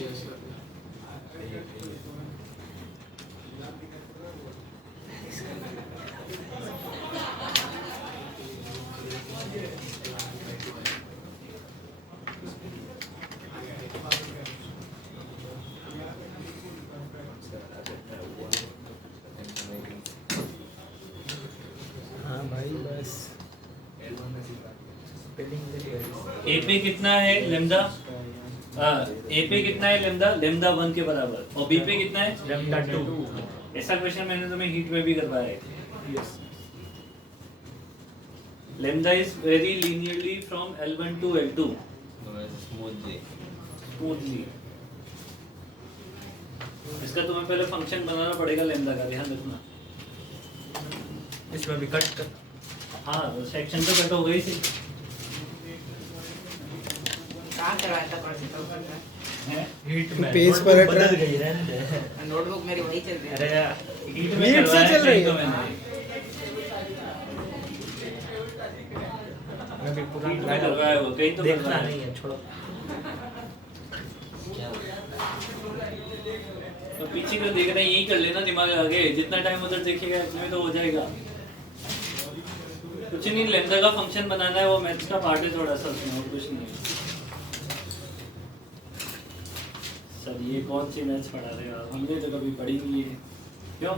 हाँ भाई बस ए पे कितना है लेमडा, ए पे कितना है लेमडा, लेमडा 1 के बराबर, और बी पे कितना है लेमडा 2। ऐसा क्वेश्चन मैंने तुम्हें हीट में भी करवाया है। Lambda is very linearly from L1 to L2 smoothly. Smoothly. इसका तुम्हें पहले फंक्शन बनाना पड़ेगा लेमडा का, ध्यान रखना। इसमें भी कट कर। हाँ सेक्शन तो कट हो गई थी। कहाँ करवाया था प्रोजेक्ट का? हीट में पेज पर हट रहा है। बदल गई रहने दे। नोटबुक मेरी वही चल रही अरे है। यार हीट में हीट से करवाया चल रही तो है। मैंने। मैं भी पूरा हीट में करवाया वो, कहीं तो देखना करवाया। नहीं है, छोड़ो। तो पीछे का देखना यही कर लेना, दिमाग आगे जितना टाइम उधर देखेगा इतने में तो हो जाएगा। कुछ नहीं, लेमडा का फंक्शन बनाना है, वो मैथ्स का पार्ट है थोड़ा सा उसमें, और कुछ नहीं। सर ये कौन सी मैथ्स पढ़ा रहे हो आप? हमने तो कभी पढ़ी नहीं है। क्यों?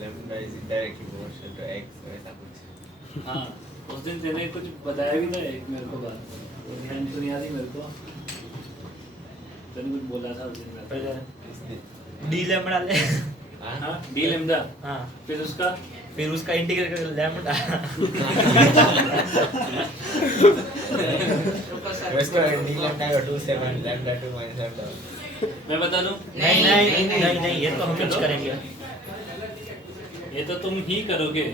Lambda is directly proportional to x ऐसा कुछ। हाँ उस दिन तेने कुछ बताया भी था एक मेरे को बात, ध्यान तो नहीं आ रही मेरे को। तूने कुछ बोला था उस दिन मेरे पहले को। डी लेमडा ले। हाँ डी लेमडा, हाँ फिर उसका फिर उसका इंटीग्रेट कर लेमडा। रुको सर। इसको d लैम्डा का 2 7 लैम्डा 2 माइनस लैम्डा। मैं बता दूं? नहीं नहीं नहीं नहीं, ये तो हम कुछ करेंगे। ये तो तुम ही करोगे,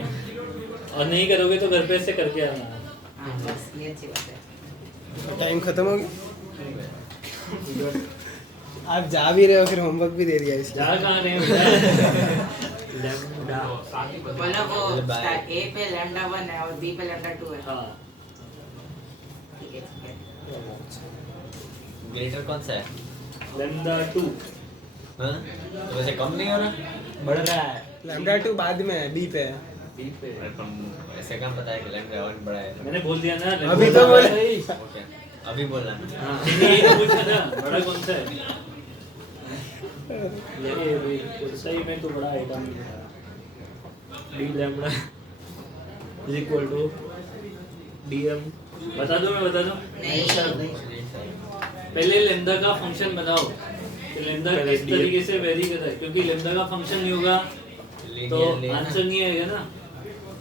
और नहीं करोगे तो घर पे से करके आना। हाँ बस ये अच्छी बात है। टाइम खत्म हो गया। आप जा भी रहे हो, फिर होमवर्क भी दे दिया इसलिए। जा कहाँ रहे हो? लेमडा बोला वो ए पे लैम्डा 1 है और बी पे लैम्डा 2 है। हाँ ठीक है ठीक है। ग्रेटर कौन सा है? लेमडा 2। हाँ तो वैसे कम नहीं हो रहा? बढ़ रहा है। लैम्डा 2 बाद में है, बी पे है। अरे कम ऐसे कम पता है कि लैम्डा 1 बड़ा है। मैंने बोल दिया ना। अभी तो बोला। ओके अभी बोलना। हाँ यही तो पूछा था, बड़ा कौन सा है? ये सही में तो बड़ा आइटम ही है। D lambda is equal to DM. बता दो, मैं बता दूं? नहीं पहले लेमडा का फंक्शन बनाओ कि लेमडा किस तरीके से वेरी कर रहा है, क्योंकि लेमडा का फंक्शन नहीं होगा तो आंसर नहीं आएगा ना।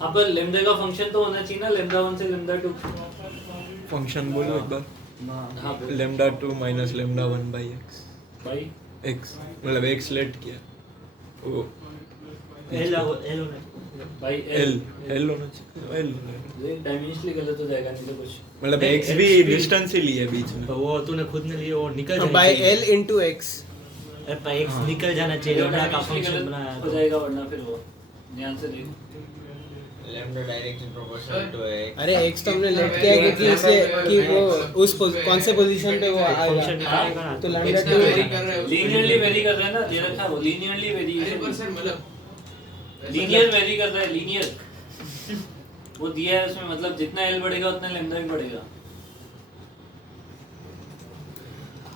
अब लेमडा का फंक्शन तो होना चाहिए ना, लेमडा 1 से लेमडा 2। फंक्शन बोलो एक बार। हाँ lambda 2 minus lambda 1 by x. भाई एक्स मतलब एक्स लेट किया वो एल भाई एल एल होना चाहिए एल डायमेंशनली गलत हो जाएगा नहीं तो कुछ। मतलब एक्स भी डिस्टेंस ही लिया बीच में। तो वो तूने खुद ने लिए, वो निकल जाना बाय चाहिए। L into x. अरे पर एक्स निकल जाना चाहिए, लेमडा का Dimensionally फंक्शन गलत बनाया हो तो। जाएगा, वरना फिर वो ध्यान से देख। Lambda directly proportional to x। अरे एक्स तो हमने लेट किया है क्योंकि इससे कि वो उस कौन से पोजीशन पे वो फंक्शन आएगा। निकालेगा ना तो लैम्डा एक्स 2 वेरी कर रहे हो। लीनियरली वेरी कर रहा है ना, ये रखा वो लीनियरली अरे पर वेरी, सर मतलब लीनियर वेरी कर रहा है, लीनियर वो दिया है उसमें, मतलब जितना एल बढ़ेगा उतना लेमडा भी बढ़ेगा।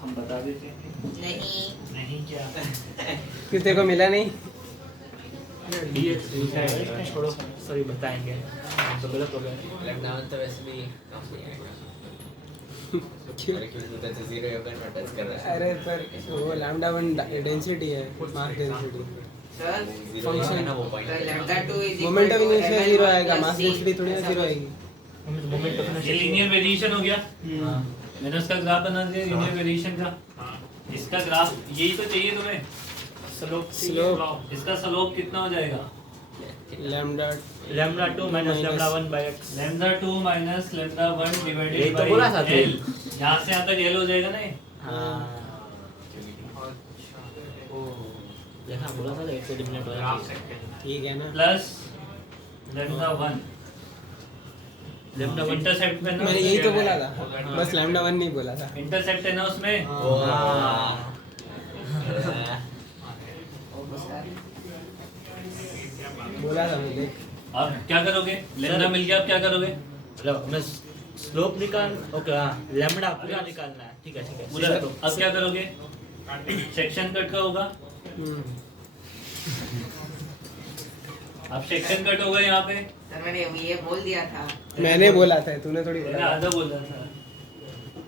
हम बता देते हैं। नहीं नहीं क्या? फिर तेरे को मिला नहीं। डीएक्स छोड़ो, सॉरी बताएंगे, तो गलत हो गया। लैम्डा 1 तो वैसे भी कम नहीं आएगा। अरे क्यों तो 0 होगा ना टच कर रहा है। अरे पर वो लैम्डा 1 डेंसिटी है, मास डेंसिटी। सर जीरो है ना वो तो point. Lambda 2 is moment of inertia 0 आएगा, मास डेंसिटी थोड़ी ना 0 आएगी। मोमेंट ऑफ ये लीनियर वेरिएशन हो गया। हां मैंने उसका ग्राफ बना दिया लीनियर वेरिएशन का। इसका ग्राफ यही तो चाहिए तुम्हें, स्लोप। इसका स्लोप कितना हो जाएगा? Lambda lambda 2 minus lambda 1 by X. Lambda 2 minus lambda 1 यही डिवाइडेड तो बोला था बाय तू। एल। यहाँ से यहाँ तक एल हो जाएगा ना ये। हां देखा बोला था, एक से डिफरेंट हो जाएगा। ठीक है ना। प्लस लेमडा 1 लेमडा 1 इंटरसेप्ट में ना, मैंने यही तो बोला था, बस लैम्डा 1 नहीं बोला था। इंटरसेप्ट है ना उसमें। बोला था मैंने। अब क्या करोगे? लेमडा मिल गया, अब क्या करोगे? मतलब हमें स्लोप निकाल, ओके हां लेमडा पूरा निकालना है। ठीक है पूरा तो अब क्या करोगे? सेक्शन कट का होगा। अब सेक्शन कट होगा यहाँ पे। सर मैंने ये बोल दिया था। मैंने बोला था, तूने थोड़ी मैंने बोला आधा बोला था।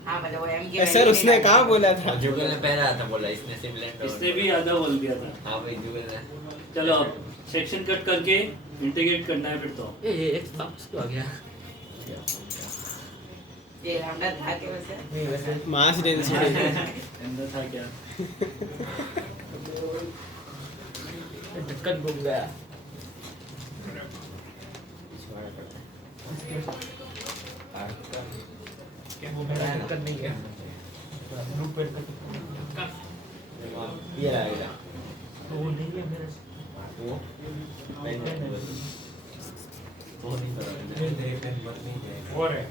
हाँ मतलब वो एम की था। सर उसने कहाँ बोला था? जुगल ने पहला था बोला, इसने सिमुलेंट इसने भी आधा बोल दिया था। हाँ भाई जुगल ने। चलो अब सेक्शन कट करके इंटीग्रेट करना है फिर तो। ये एक्स वापस क्यों आ गया? ये लैम्डा था क्या वैसे? नहीं वैसे मास डेंसिटी। अंदर था क्या? ढक्कन घूम गया। ढक्कन नहीं गया। ब्लू पेड़ का ये रहेगा वो नहीं है मेरे वो वो नहीं पता। और है।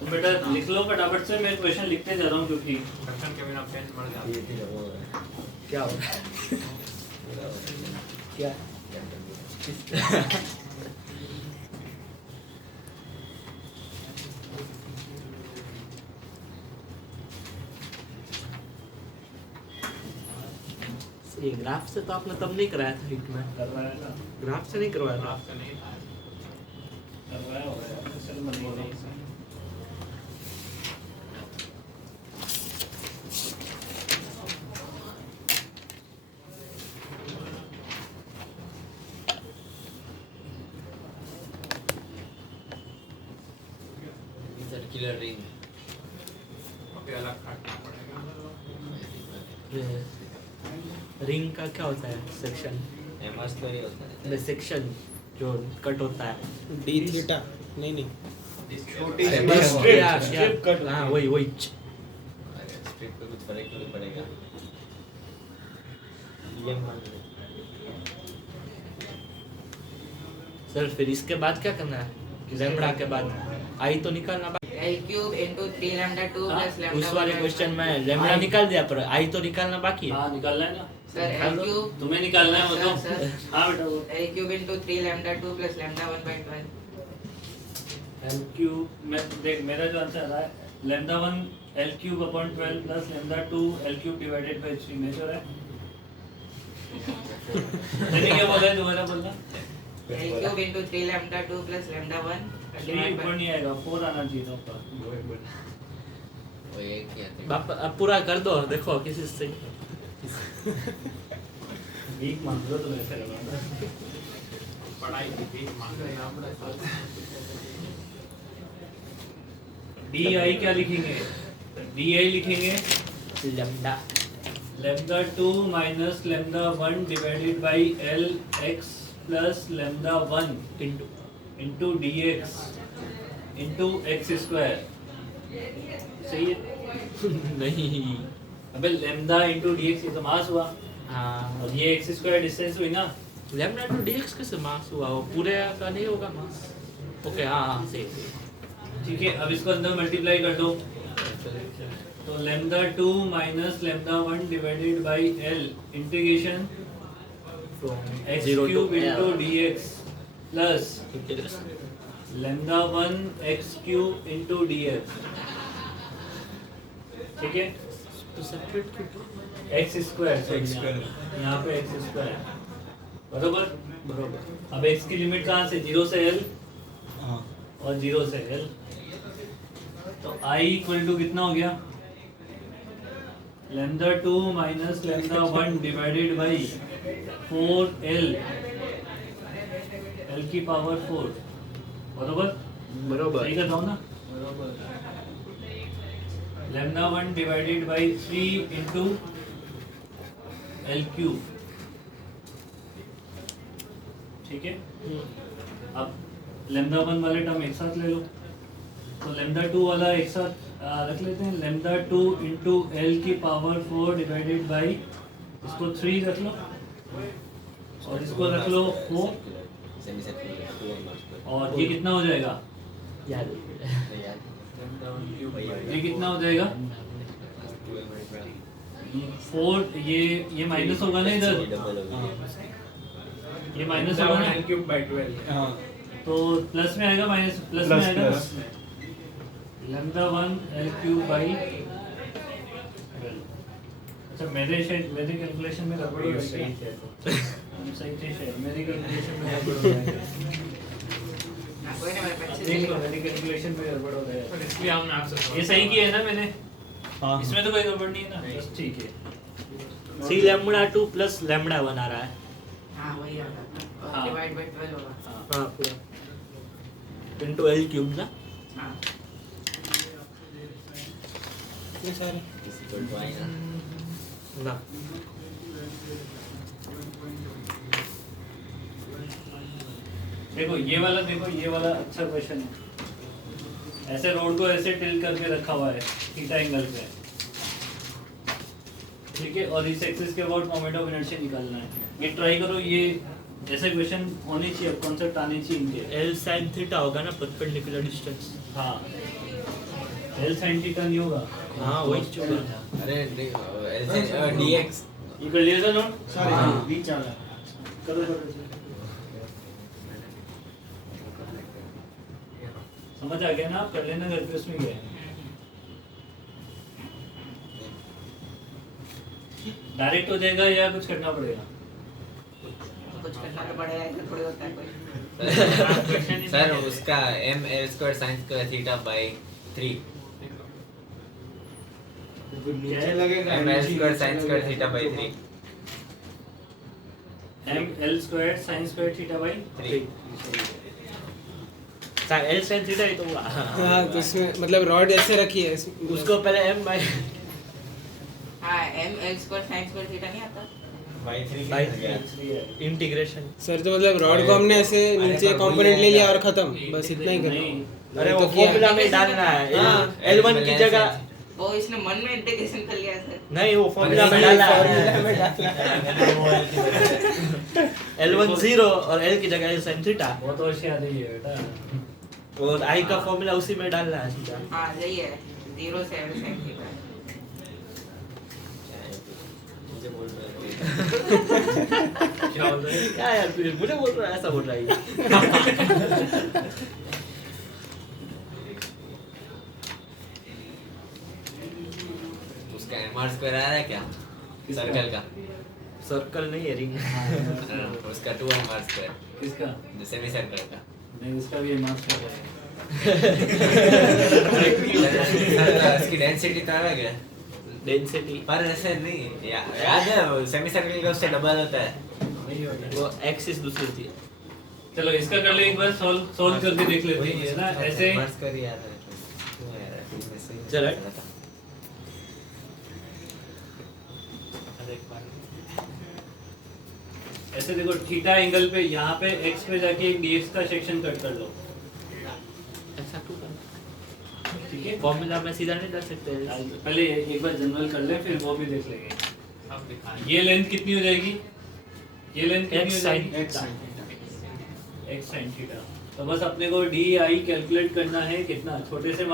तो बेटा लिख लो फटाफट से, मैं क्वेश्चन लिखते जा रहा हूँ क्योंकि ढक्कन के बिना पेन मर जाता ये थी वो क्या हो रहा है? क्या ये ग्राफ से तो आपने तब नहीं कराया था हिट में। करवाया था। ग्राफ से नहीं करवाया था। आपका नहीं था करवाया होगा। चल मत बोलो। सर्कुलर रिंग अभी अलग काटना पड़ेगा रिंग का क्या होता है? सेक्शन एमएस तो नहीं होता है सेक्शन जो कट होता है। डी थीटा नहीं नहीं छोटी सी बस स्ट्रिप कट। हाँ वही वही। स्ट्रिप पे कुछ फर्क नहीं पड़ेगा ये मान लो सर फिर इसके बाद क्या करना है? लैम्बडा के बाद आई तो निकालना बाकी। L cube into 3 lambda 2 हाँ, plus lambda उस वाले 1 क्वेश्चन में by लैम्बडा निकाल दिया पर आई तो निकालना बाकी है। हाँ निकालना है ना। सर L cube तुम्हें निकालना है वो तो। सर हाँ बेटा वो L cube into 3 lambda 2 plus lambda 1 by 12 L cube में देख मेरा जो आंसर आ रहा है lambda 1 L cube upon 12 plus lambda 2 L cube divided by 3 में जो है। मैंने क्या बोला है दोबारा बोलना। L cube into 3 lambda 2 plus lambda 1 3 divided ऊपर by नहीं आएगा 4 आना चाहिए था ऊपर। वो एक ही आते बाप अब पूरा कर दो देखो किसी से। वीक मान लो तो ऐसे लगा। पढ़ाई की भी मांग रहे हैं डी आई क्या लिखेंगे? डी आई लिखेंगे lambda lambda 2 minus lambda 1 divided by L x plus lambda 1 into into D x into x square. सही है? नहीं। अबे लैम्डा इंटू डी एक्स ये तो मास हुआ हाँ और ये एक्स स्क्वायर डिस्टेंस हुई ना। लैम्बडा टू डीएक्स कैसे मास हुआ? वो पूरे का नहीं होगा मास। ओके हाँ हाँ सही सही। ठीक है अब इसको अंदर मल्टीप्लाई कर दो तो lambda 2 minus lambda 1 divided by L integration x cube into D x plus lambda 1 x cube into D x. ठीक है तो सेपरेट क्यों? एक्स स्क्वायर यहाँ पे एक्स स्क्वायर बरोबर। अब एक्स की लिमिट कहाँ से 0 से एल और 0 से एल तो आई इक्वल टू कितना हो गया? Lambda 2 minus lambda 1 divided by 4 L की पावर 4 बरोबर। सही करता हूँ ना? Lambda 1 divided by 3 into L cube. ठीक है अब लैम्डा 1 वाले टर्म एक साथ ले लो तो लैम्डा 2 वाला एक साथ रख लेते हैं। लैम्डा 2 इंटू एल की पावर 4 डिवाइडेड बाई इसको 3 रख लो और इसको रख लो 4 सेमी सर्कुलर और ये कितना हो जाएगा? यार ये कितना हो जाएगा? 4 ये माइनस होगा ना इधर ये माइनस होगा ना एल क्यूब बाय 12 तो प्लस में आएगा माइनस प्लस में आएगा लैम्डा 1 एल क्यूब बाई अच्छा मेरे कैलकुलेशन में गड़बड़ हो गई है तो हम सही थे शायद मेरी कैलकुलेशन में गड़बड़ हो गई हाँ, कोई नहीं, मेरे बच्चे देख लो से- मेरी कैलकुलेशन में गड़बड़ हो गया पर इसलिए हमने आपसे ये सही किया है ना मैंने हाँ इसमें तो कोई गड़बड़ नहीं है ना बस ठीक है सी लैम्बडा 2 प्लस लैम्बडा 1 आ रहा है हाँ, वही आ रहा था। हाँ। डिवाइड बाय 12 होगा। हाँ पूरा इनटू एल क्यूब ना हाँ। इतने सारे इसी को तो आएगा ना देखो ये वाला अच्छा क्वेश्चन है ऐसे रोड को ऐसे टिल्ट करके रखा हुआ है थीटा एंगल पे ठीक है और इस एक्सिस के अबाउट मोमेंट ऑफ इनर्शिया निकालना है ये ट्राई करो ये ऐसे क्वेश्चन होने चाहिए कॉन्सेप्ट आने चाहिए इनके एल साइन थीटा होगा ना परपेंडिकुलर डिस्टेंस हाँ एल साइन थीटा नहीं होगा हाँ वही चुका अरे dx ये कर लिया था नोट करो समझ आ गया ना आप कर लेना घर पे उसमें क्या है डायरेक्ट हो जाएगा या कुछ करना पड़ेगा कुछ करना तो पड़ेगा, ऐसा थोड़ी होता है कोई। सर उसका m l square sin square theta by 3 m l square sin square theta by 3 M L square sine square theta by 3 L sine theta ही तो हुआ हाँ तो इसमें मतलब रॉड ऐसे रखी है उसको पहले एम बाय हाँ, ml square sin square theta नहीं आता। बाय 3 बाय इंटीग्रेशन सर तो मतलब रॉड को हमने ऐसे नीचे कंपोनेंट ले लिया और खत्म, बस इतना ही करना नहीं अरे तो वो किया। फॉर्मूला में डालना है हाँ। L1 की जगह वो इसने मन में इंटीग्रेशन कर लिया सर। नहीं वो फॉर्मूला में डाला L1 0 और L की जगह L sin थीटा बहुत होशियार है ये बेटा और I का फॉर्मूला उसी में डालना है सीधा हाँ, यही है, 0 से L sin थीटा। मुझे बोल रहे क्या बोल रहे हैं क्या यार फिर मुझे बोल रहा है ऐसा बोल रहा है उसका m r स्क्वायर आ रहा है क्या सर्कल का सर्कल नहीं है रिंग उसका 2m r स्क्वायर किसका जो सेमी सर्कल का नहीं उसका भी मार्क्स कर रहा है उसकी डेंसिटी तो अलग है डेंसिटी पर ऐसे नहीं याद है सेमी सर्कल का उससे डबल होता है वही हो गया वो एक्सिस दूसरी होती है चलो इसका कर ले एक बार सॉल्व करके देख लेते हैं ये ना ऐसे मर्ज कर यार क्यों यार इसमें से चलो। ऐसे देखो थीटा एंगल पे यहाँ पे x पे जाके एक dx का सेक्शन कट कर लो ऐसा क्यों करना ठीक है फॉर्मूला में सीधा नहीं डाल सकते पहले एक बार जनरल कर ले फिर वो भी देख लेंगे ये लेंथ कितनी हो जाएगी ये लेंथ कितनी हो जाएगी x sin थीटा तो बस अपने को डी आई कैलकुलेट करना है कितना छोटा सा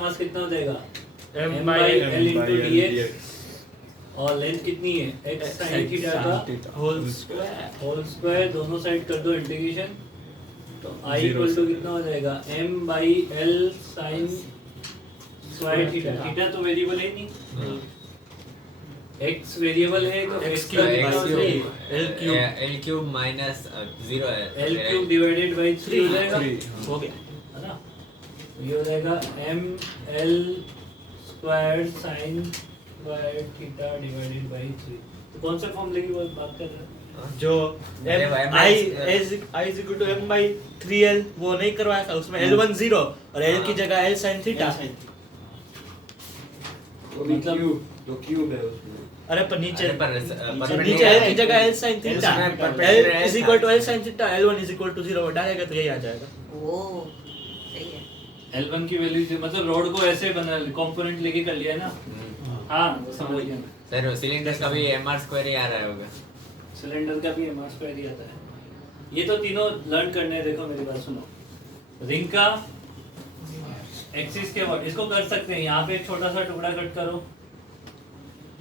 मास कितना हो जाएगा m by l into dx और लेंथ कितनी है x sin थीटा का होल स्क्वायर होल स्क्वायर दोनों साइड कर दो इंटीग्रेशन तो i इक्वल टू कितना हो जाएगा m by l sin square theta theta तो वेरिएबल है नहीं x वेरिएबल है तो x cube l cube minus 0 है l क्यूब डिवाइडेड बाय 3 हो जाएगा हो गया है ना तो ये हो जाएगा m l square sin square theta divided by 3 तो कौन सा फॉर्मूले की बात कर रहे हैं जो अरे भाई, I is equal to m by 3l वो नहीं करवाया था उसमें L1 0 और L की जगह L sin थीटा मतलब तो क्यूब है उसमें अरे पर नीचे अरे पर नीचे L की जगह L sin थीटा उसमें L perpendicular is equal to L sin theta L1 is equal to 0 डालेगा तो यही आ जाएगा ओ, सही है। L1 की वैल्यू मतलब रोड को ऐसे बना कंपोनेंट लेके कर लिया ना हाँ वो समझ गया मैं सर सिलेंडर का भी m r स्क्वायर ही आ रहा होगा सिलेंडर का भी m r स्क्वायर ही आता है ये तो तीनों लर्न करने हैं देखो मेरी बात सुनो रिंग का एक्सिस के अबाउट इसको कर सकते हैं यहाँ पे एक छोटा सा टुकड़ा कट करो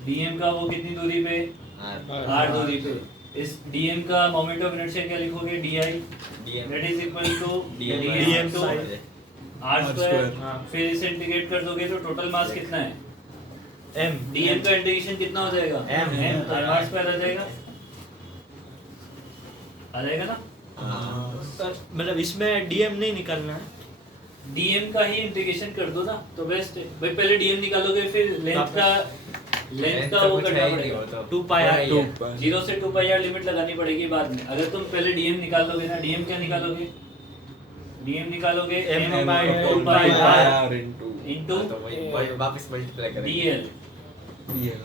dm का वो कितनी दूरी पे r दूरी पे इस dm का मोमेंट ऑफ इनर्शिया क्या लिखोगे di that is equal to dm to r square फिर इसे इंटीग्रेट कर दोगे तो टोटल मास कितना है एम डीएम का इंटीग्रेशन कितना हो जाएगा M, एम तो एम आर स्क्वायर आ जाएगा ना सर मतलब इसमें डीएम नहीं निकालना है। डीएम का ही इंटीग्रेशन कर दो ना तो बेस्ट है भाई। पहले डीएम निकालोगे फिर लेंथ का वो करना पड़ेगा 2 पाई आर 2 0 से 2 पाई आर लिमिट लगानी पड़ेगी बाद में। अगर तुम पहले डीएम निकालोगे ना, डीएम क्या निकालोगे? डीएम निकालोगे M m by by 2 pi R r into तो वही वापस मल्टीप्लाई करेंगे डीएल।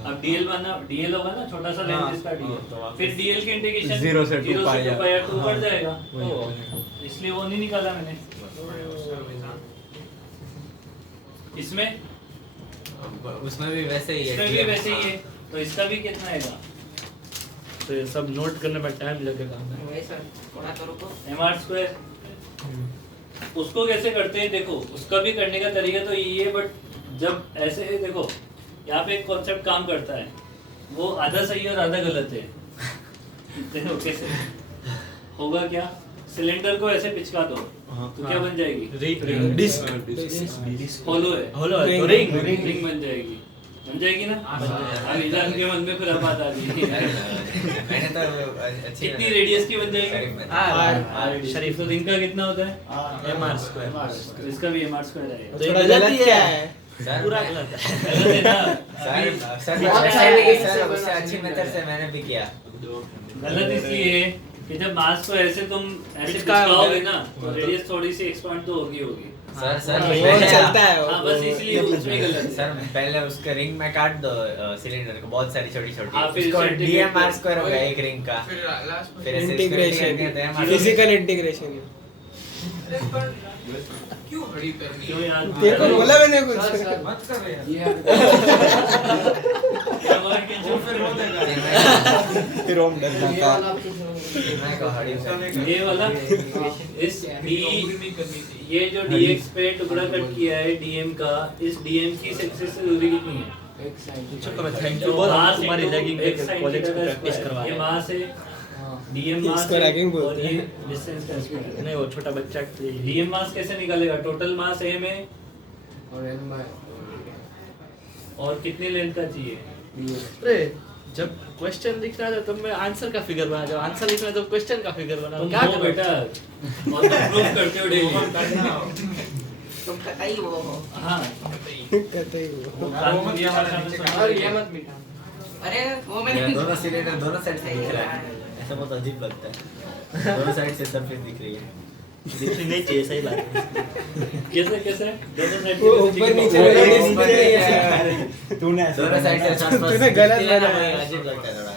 अब डीएल बना डीएल होगा ना, छोटा सा लेंथ हाँ, इसका डीएल, तो वापस फिर डीएल के इंटीग्रेशन 0 से 2 पाई पाई आर तो बढ़ जाएगा, इसलिए वो नहीं निकाला मैंने। इसमें उसमें भी वैसे ही है, इसमें भी वैसे ही है, तो इसका भी कितना आएगा? तो ये सब नोट करने में टाइम लगेगा। वही सर थोड़ा तो रुको। mr स्क्वायर उसको कैसे करते हैं देखो, उसका भी करने का तरीका तो यही है, बट जब ऐसे है देखो यहाँ पे एक कॉन्सेप्ट काम करता है, वो आधा सही और आधा गलत है। देखो कैसे होगा, क्या सिलेंडर को ऐसे पिचका दो तो क्या बन जाएगी? डिस्क होलो है, होलो Ring. रिंग बन जाएगी ना। अब इधर के मन में फिर बात आ रही है मैंने तो अच्छी कितनी रेडियस की बन जाएगी? आर शरीफ तो रिंग का कितना होता है? MR square. तो इसका भी mr स्क्वायर आएगा। तो ये थोड़ा गलत गलत ही क्या है, है? सर पूरा गलत है। गलत है ना? सर बहुत वैसे सारे भी इससे सर बना उससे अच्छी नहीं मेथड से मैंने भी किया। गलत इसलिए कि जब मास को ऐसे तुम ऐसे पिचकाओगे पिचकाओगे ना तो रेडियस थोड़ी सी एक्सपांड तो होगी। सर वो पहले- चलता है हाँ बस इसलिए उसमें गलत है। सर पहले उसके रिंग में काट दो सिलेंडर को, बहुत सारी छोटी छोटी, हाँ, फिर उसको इसे integrate डीएमआर कर- स्क्वायर हो गया एक रिंग का, फिर लास्ट में फिर ऐसे इंटीग्रेशन, इंटीग्रेशन फिजिकल इंटीग्रेशन। क्यों घड़ी करनी क्यों है? यार? तेरे को बोला मैंने कुछ? मत कर यार। क्या बोला कि जो फिर हो फिर ओम डरना ये का वाला आपको ये वाला इस डी नहीं करनी थी। ये जो dx पे टुकड़ा कट किया है dm का, इस dm की एक्सिस से दूरी कितनी है? एक साइड चलो मैं थैंक यू बहुत मास तुम्हारी into lagging x sin college theta को का प्रैक्टिस square। करवा ये रहे मास है, dm मास इसको है, ragging बोलते और ये हैं। डिस्टेंस का स्क्वायर है। नहीं वो छोटा बच्चा dm मास कैसे निकालेगा? टोटल मास m है और n बाय और कितनी लेंथ का चाहिए? अरे जब क्वेश्चन लिख रहा था तब मैं आंसर का फिगर बना, जब आंसर लिख रहा था तो क्वेश्चन का फिगर बना। तुम क्या हो करूं बेटा, और तुम प्रूफ करते हो डेली। तुम कतई वो हो। हाँ कहते ही वो। वो कानूनी भाषा में सुना और है। ये मत मिटा। अरे वो मैंने दोनों सिलेंडर दोनों साइड से दिख रहा है, ऐसा बहुत अजीब लगता है। दोनों साइड से सरफेस दिख रही है। दिखनी नहीं चाहिए, सही बात है। कैसे कैसे दोनों साइड वो ऊपर नीचे ऊपर वाली नीचे नीचे नहीं है। दोनों साइड से सरफेस तूने गलत दिखती है ना, बनाया। अजीब लगता है थोड़ा।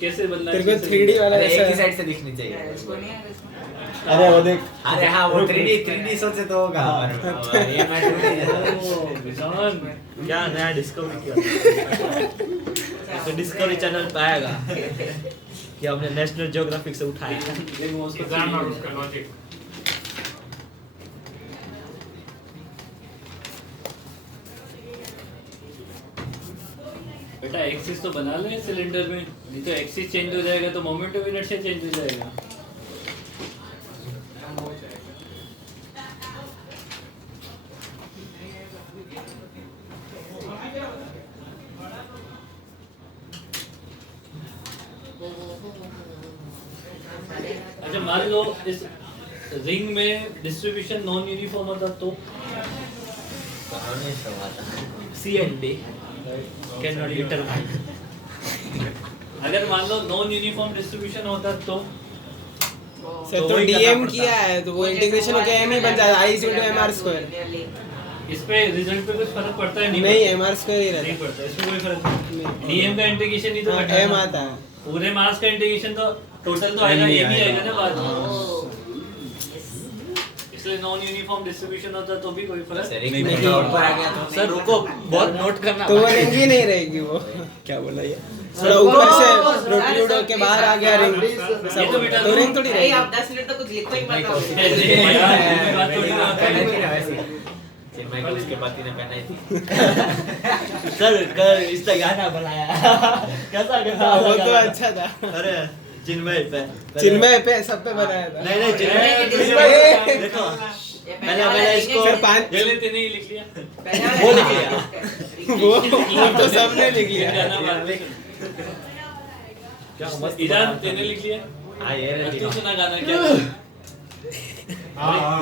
कैसे बदलना तेरे को है? 3D वाला अरे एक ही ऐसा साइड से दिखनी चाहिए। इसको नहीं है इसको। अरे वो देख अरे हाँ वो 3D सोचे तो होगा, पर ये मैं 2D ओ, विजान। क्या नया डिस्कवरी किया तो डिस्कवरी चैनल पे आएगा कि हमने नेशनल ज्योग्राफिक से उठाया। लेकिन वो उसको जानना उसका लॉजिक। बेटा एक्सिस तो बना ले सिलेंडर में, नहीं तो एक्सिस चेंज हो जाएगा तो मोमेंट ऑफ इनर्शिया चेंज हो जाएगा। अच्छा मान लो इस रिंग में डिस्ट्रीब्यूशन नॉन यूनिफॉर्म होता तो कहानी समाता। C and D can not determine. अगर मान लो नॉन यूनिफॉर्म डिस्ट्रीब्यूशन होता तो सर तो तो वही करना डीएम पड़ता। किया है तो वो इंटीग्रेशन होके एम ही बन जाएगा, I equal to MR square. इस पे रिजल्ट पे कुछ फर्क पड़ता है? नहीं एमआर स्क्वायर ही नहीं रहता पड़ता, इसमें कोई फर्क नहीं। है। डीएम का इंटीग्रेशन ही तो हाँ, करना है एम ना। आता है। पूरे मास का इंटीग्रेशन तो टोटल तो आएगा, ये भी आएगा ना बाद में। इसलिए नॉन यूनिफॉर्म डिस्ट्रीब्यूशन होता तो भी कोई फर्क रिंग में थोड़ा ऊपर आ गया तो सर रुको, बहुत नोट करना तो वो बाकी है। रिंग ही नहीं रहेगी वो। क्या बोला ये? थोड़ा ऊपर से रोटेट होके बाहर आ गया रिंग, ये तो बेटा तो रिंग थोड़ी नहीं रहेगी। आप 10 मिनट तो कुछ लिखो ही मत आओ। बात थोड़ी ना होता पहना है। थी ना वैसे, चिन्मय को उसके पति ने पहनाई थी। सर कल इसका गाना बनाया कैसा कैसा हाँ, वो गाना तो था? अच्छा था। अरे चिन्मय पे चिन्मय पे सब पे बनाया था। नहीं नहीं चिन्मय चिन्मय देखो ये पहला इसको सर 5 जल्दी तेने ही लिख लिया वो लिख लिया। वो तो सबने लिख लिया। गाना बाद में। क्या मस्त ईजान तेने लिख लिया हाँ ये अब रही तू सुना गाना क्या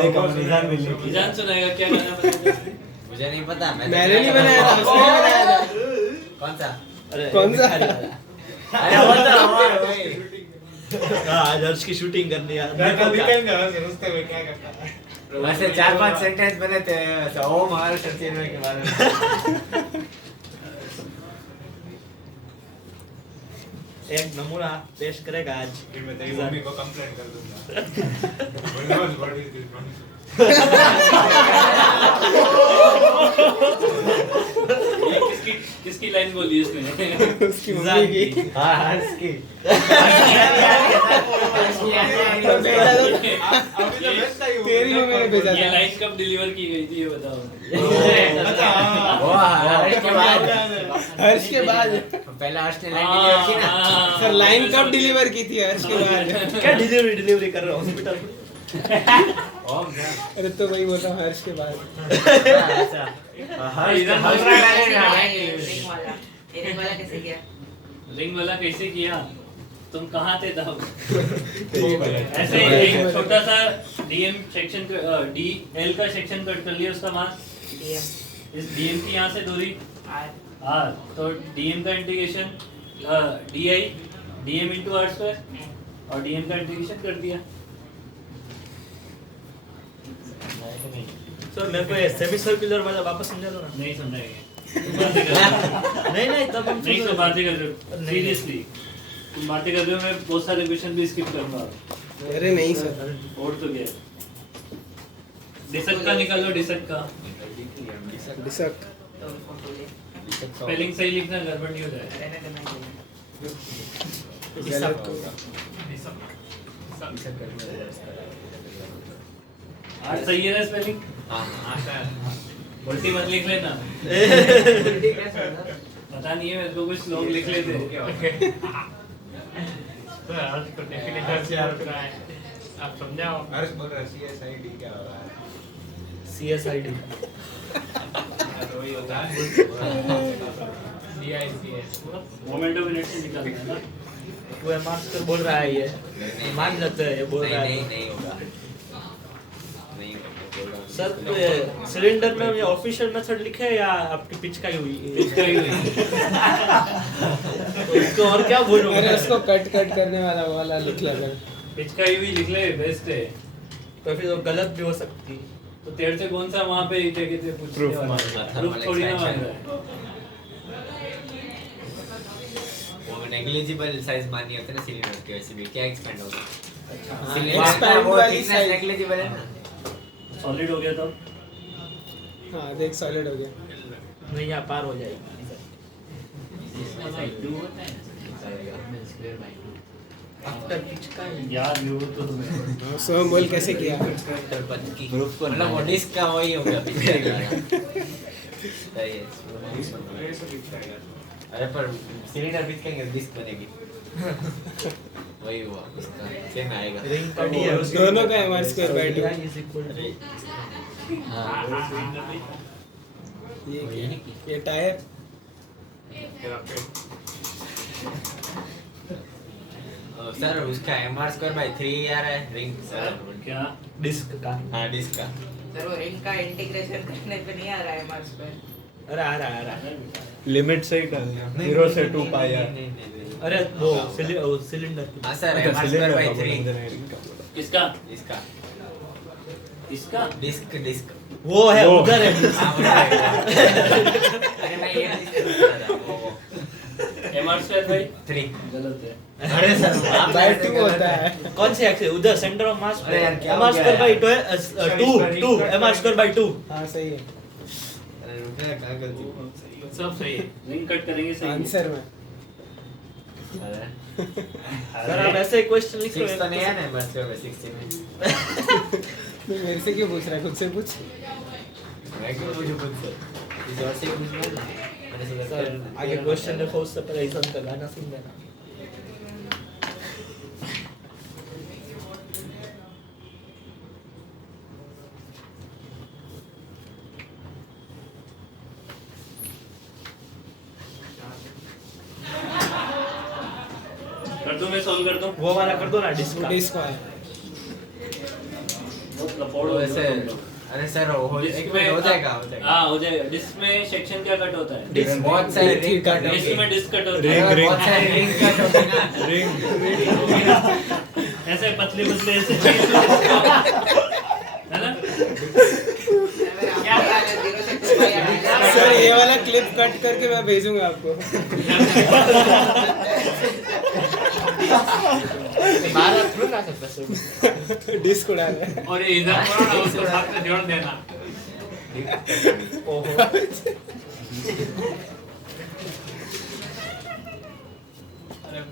देखो निजान भी लिख ईजान सुनाएगा क्या गाना बनाएगा मुझे नहीं पता मैंने नहीं बनाया था, उसने ही बनाया था। कौन सा अरे कौन सा? अरे वो तो हमारा भाई आज हर्ष की शूटिंग करनी है वैसे 4-5 सेंटेंस बने थे ओम हमारे सचिन के बारे में एक नमूना पेश करेगा आज मैं तेरी मम्मी को कंप्लेंट कर दूंगा व्हाट इज दिस किसकी लाइन बोली इसने उसकी मम्मी की। हाँ हर्ष की तेरी मम्मी ने भेजा ये था। लाइन कब डिलीवर की गई थी ये बताओ वो हर्ष के बाद हर्ष के बाद पहला हर्ष ने लाइन डिलीवर की ना सर लाइन कब डिलीवर की थी हर्ष के बाद? क्या डिलीवरी कर रहे हो हॉस्पिटल में? ओम क्या अरे तो वही बोल रहा हूँ हर्ष के बाद। अच्छा हर्ष इधर हर्ष बोल रहा की है लाइन डिलीवर रिंग वाला ये रिंग वाला कैसे किया? रिंग वाला कैसे किया तुम कहाँ थे तब ऐसे एक छोटा सा डीएम सेक्शन डीएल का सेक्शन कट कर लिया उसका मास DM इस डीएम की यहाँ से दूरी R आर तो डीएम का integration DI DM into R square और डीएम का इंटीग्रेशन कर दिया सर मेरे को ये सेमी सर्कुलर वाला वापस समझा दो ना। नहीं समझाएंगे नहीं तब हम नहीं तो बातें कर रहे हो सीरियसली तुम बातें कर रहे हो मैं बहुत सारे क्वेश्चन भी स्किप करूंगा अरे नहीं सर। और तो क्या डिसक का निकालो डिसक का डिसक तो फोटो ले स्पेलिंग सही लिखना गड़बड़ नहीं हो जाए रहने देना चाहिए। गलत होगा। आज सही है ना स्पेलिंग उल्टी मत लिख लेना पता नहीं है मेरे को कुछ लोग लिख लेते आप समझाओ। हर्ष बोल रहा है CSID क्या हो रहा है CSID तो वही होता है DICS मोमेंट ऑफ इनर्शिया निकालना है ना वो मास्टर बोल रहा है ये मान लेते हैं ये बोल रहा है नहीं होगा नहीं होगा सर तो ये सिलेंडर में ये ऑफिशियल मेथड लिखे है या आपकी पिचकाई हुई पिचकाई हुई तो इसको और क्या बोलूं अरे उसको कट करने वाला वो वाला लिख लिया कर। पिचकाई हुई लिख ले बेस्ट है तो फिर वो गलत भी हो सकती तो तेरे से कौन सा वहाँ पे क्या कहते हैं पूछने Proof वाला मांग रहा था, प्रूफ थोड़ी ना extraction। मांग रहा है वो नेग्लिजिबल साइज मानी होता है ना सिलेंडर के वैसे भी क्या एक्सपेंड होगा हाँ, सिलेंडर expand का वो वाली thickness size। नेग्लिजिबल है ना सॉलिड हो गया तब हाँ देख सॉलिड हो गया। नहीं यहाँ पार हो जाएगी आफ्टर पिचकाई यार ये तो तुम्हें सो बोल कैसे किया? ग्रुप को मतलब वो डिस्क का वही हो गया पिक्चर का सही है अरे पर सिलेंडर पिच करेंगे डिस्क बनेगी वही हुआ उसका सेम आएगा रिंग का डी है उसके दोनों का MR square by 2। Is equal to ये क्या? ये टायर सर उसका MR स्क्वायर बाय 3 आ रहा है रिंग सर क्या डिस्क का हाँ डिस्क का सर वो रिंग का इंटीग्रेशन करने पे नहीं आ रहा है मार्क्स पर। अरे आ रहा है लिमिट से ही कर 0 से 2 पाई यार अरे वो सिलेंडर हाँ सर MR स्क्वायर बाय 3 किसका इसका इसका डिस्क डिस्क वो है वो। उधर है हाँ वो है। अरे मैं ये डिस्क कर रहा हूँ वो एमआर स्क्वायर बाय 3 गलत है अरे सर आप बाय 2 होता है। कौन से एक्सेस उधर सेंटर ऑफ मास अरे यार, क्या एमआर हो गया स्क्वायर बाय यार? 2 एमआर स्क्वायर बाय 2 हाँ सही है अरे रुपया कहाँ गलती सब सही है लिंक कट करेंगे सही है। आंसर में। अरे सर आप ऐसे क्वेश्चन लिख रहे 6 हो तो नहीं है ना बस में 60 में तू मेरे से क्यों पूछ रहा है? खुद से पूछ। मैं क्यों पूछूं खुद से इस और से पूछना ना मैंने सोचा सर आगे क्वेश्चन देखो उससे पहले ईशान का गाना सुन लेना कर दूं मैं सॉल्व कर दूं वो वाला कर दो ना डिस्क का डिस्क है लपोड़ो वैसे अरे सर हो एक में हो जाएगा हाँ हो जाएगा डिस्क में सेक्शन क्या कट होता है डिस्क बहुत सारे रिंग कट डिस्क में डिस्क कट होता है रिंग बहुत सारे रिंग कट होते हैं ना ऐसे पतले पतले ऐसे है ना सर ये वाला क्लिप कट करके मैं भेजूंगा आपको बाहर थोड़ा ना सकता सर डिस्क उड़ा रहा है और ये इधर पूरा ना उसको साथ में जोड़ देना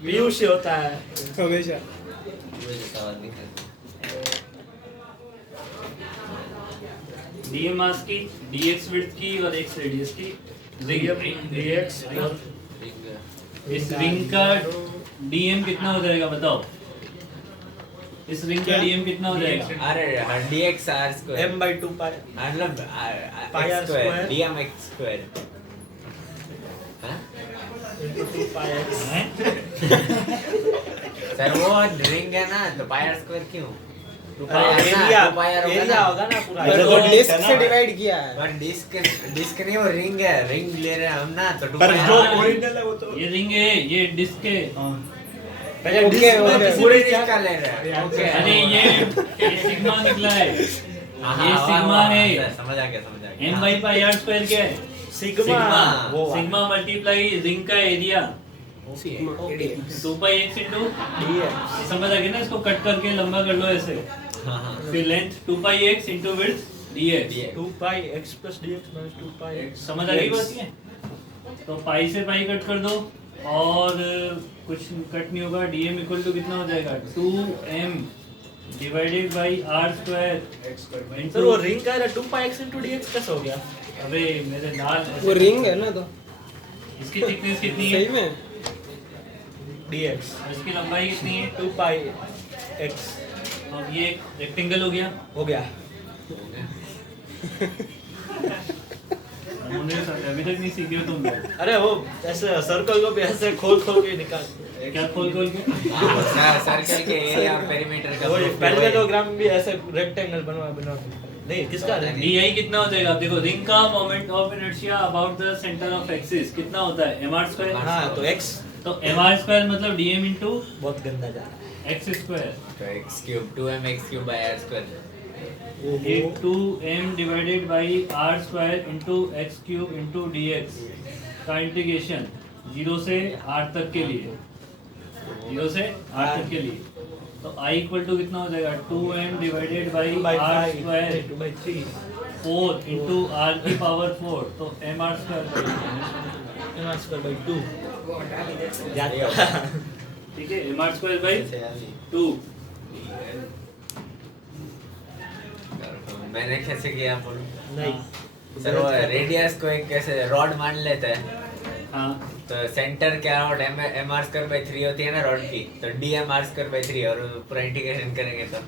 पीयूष ही होता है हमेशा डीएम मास की डीएक्स विड्थ की और एक्स रेडियस की रिंग डीएक्स और इस रिंग का डीएम कितना हो जाएगा बताओ इस रिंग का डीएम कितना हो जाएगा अरे dx r square m/2 पाई मतलब Pi r square. dm x square हाँ? into 2 pi x सर वो रिंग है ना तो पाई r square क्यों एरिया होगा ना पूरा पर वो डिस्क से डिवाइड किया है पर डिस्क नहीं वो रिंग है रिंग ले रहे हैं हम ना तो पर जो ओरिजिनल है वो तो ये रिंग है ये डिस्क है पहले ओके, डिस्क में ओके। किसी पूरे भी डिस्क का ले रहे हैं ओके अरे ये सिग्मा निकला है ये सिग्मा है समझ आ गया m by pi r square क्या है सिग्मा वो सिग्मा मल्टीप्लाई रिंग का area okay 2 pi x into DX समझ आ गया ना इसको कट करके लंबा कर लो ऐसे हाँ हाँ फिर length 2 pi x into width dx 2 pi x plus dx minus 2 pi x समझ आ गई बात ये तो पाई से पाई कट कर दो और कुछ कट नहीं होगा dm इक्वल टू कितना हो जाएगा 2m divided by r square sir वो रिंग का 2 pi x into dx कैसे हो गया अबे मेरे लाल वो रिंग है ना तो इसकी थिकनेस कितनी है सही में dx और इसकी लंबाई कितनी है 2 pi x और ये एक रेक्टेंगल हो गया हो गया उन्होंने अभी तक नहीं सीखे हो तुम लोग अरे वो ऐसे सर्कल को भी ऐसे खोल खोल के निकाल क्या खोल खोल के सर्कल के एरिया और पेरीमीटर का वो पैरेललोग्राम भी ऐसे रेक्टेंगल बनवा नहीं किसका DI कितना हो जाएगा आप देखो रिंग का moment of inertia about the centre of axis कितना होता है mr स्क्वायर हाँ तो x तो mr स्क्वायर मतलब dm into बहुत गंदा जा रहा है x स्क्वायर तो x cube 2m x cube by r square ये 2m divided by r square into x cube into dx का इंटीग्रेशन 0 से r तक के लिए 0 से r तक के लिए तो I इक्वल टू कितना हो जाएगा 2m divided by r square 2 by 3 4 into r की पावर 4 तो mr square by m square by 2 याद ठीक है mr स्क्वायर बाई 2 मैंने कैसे किया बोलूं नहीं सर वो रेडियस को एक कैसे रॉड मान लेते हैं हाँ तो सेंटर क्या rod M R square by 3 होती है ना रॉड की तो D M R square by 3 और पूरा इंटीग्रेशन करेंगे तो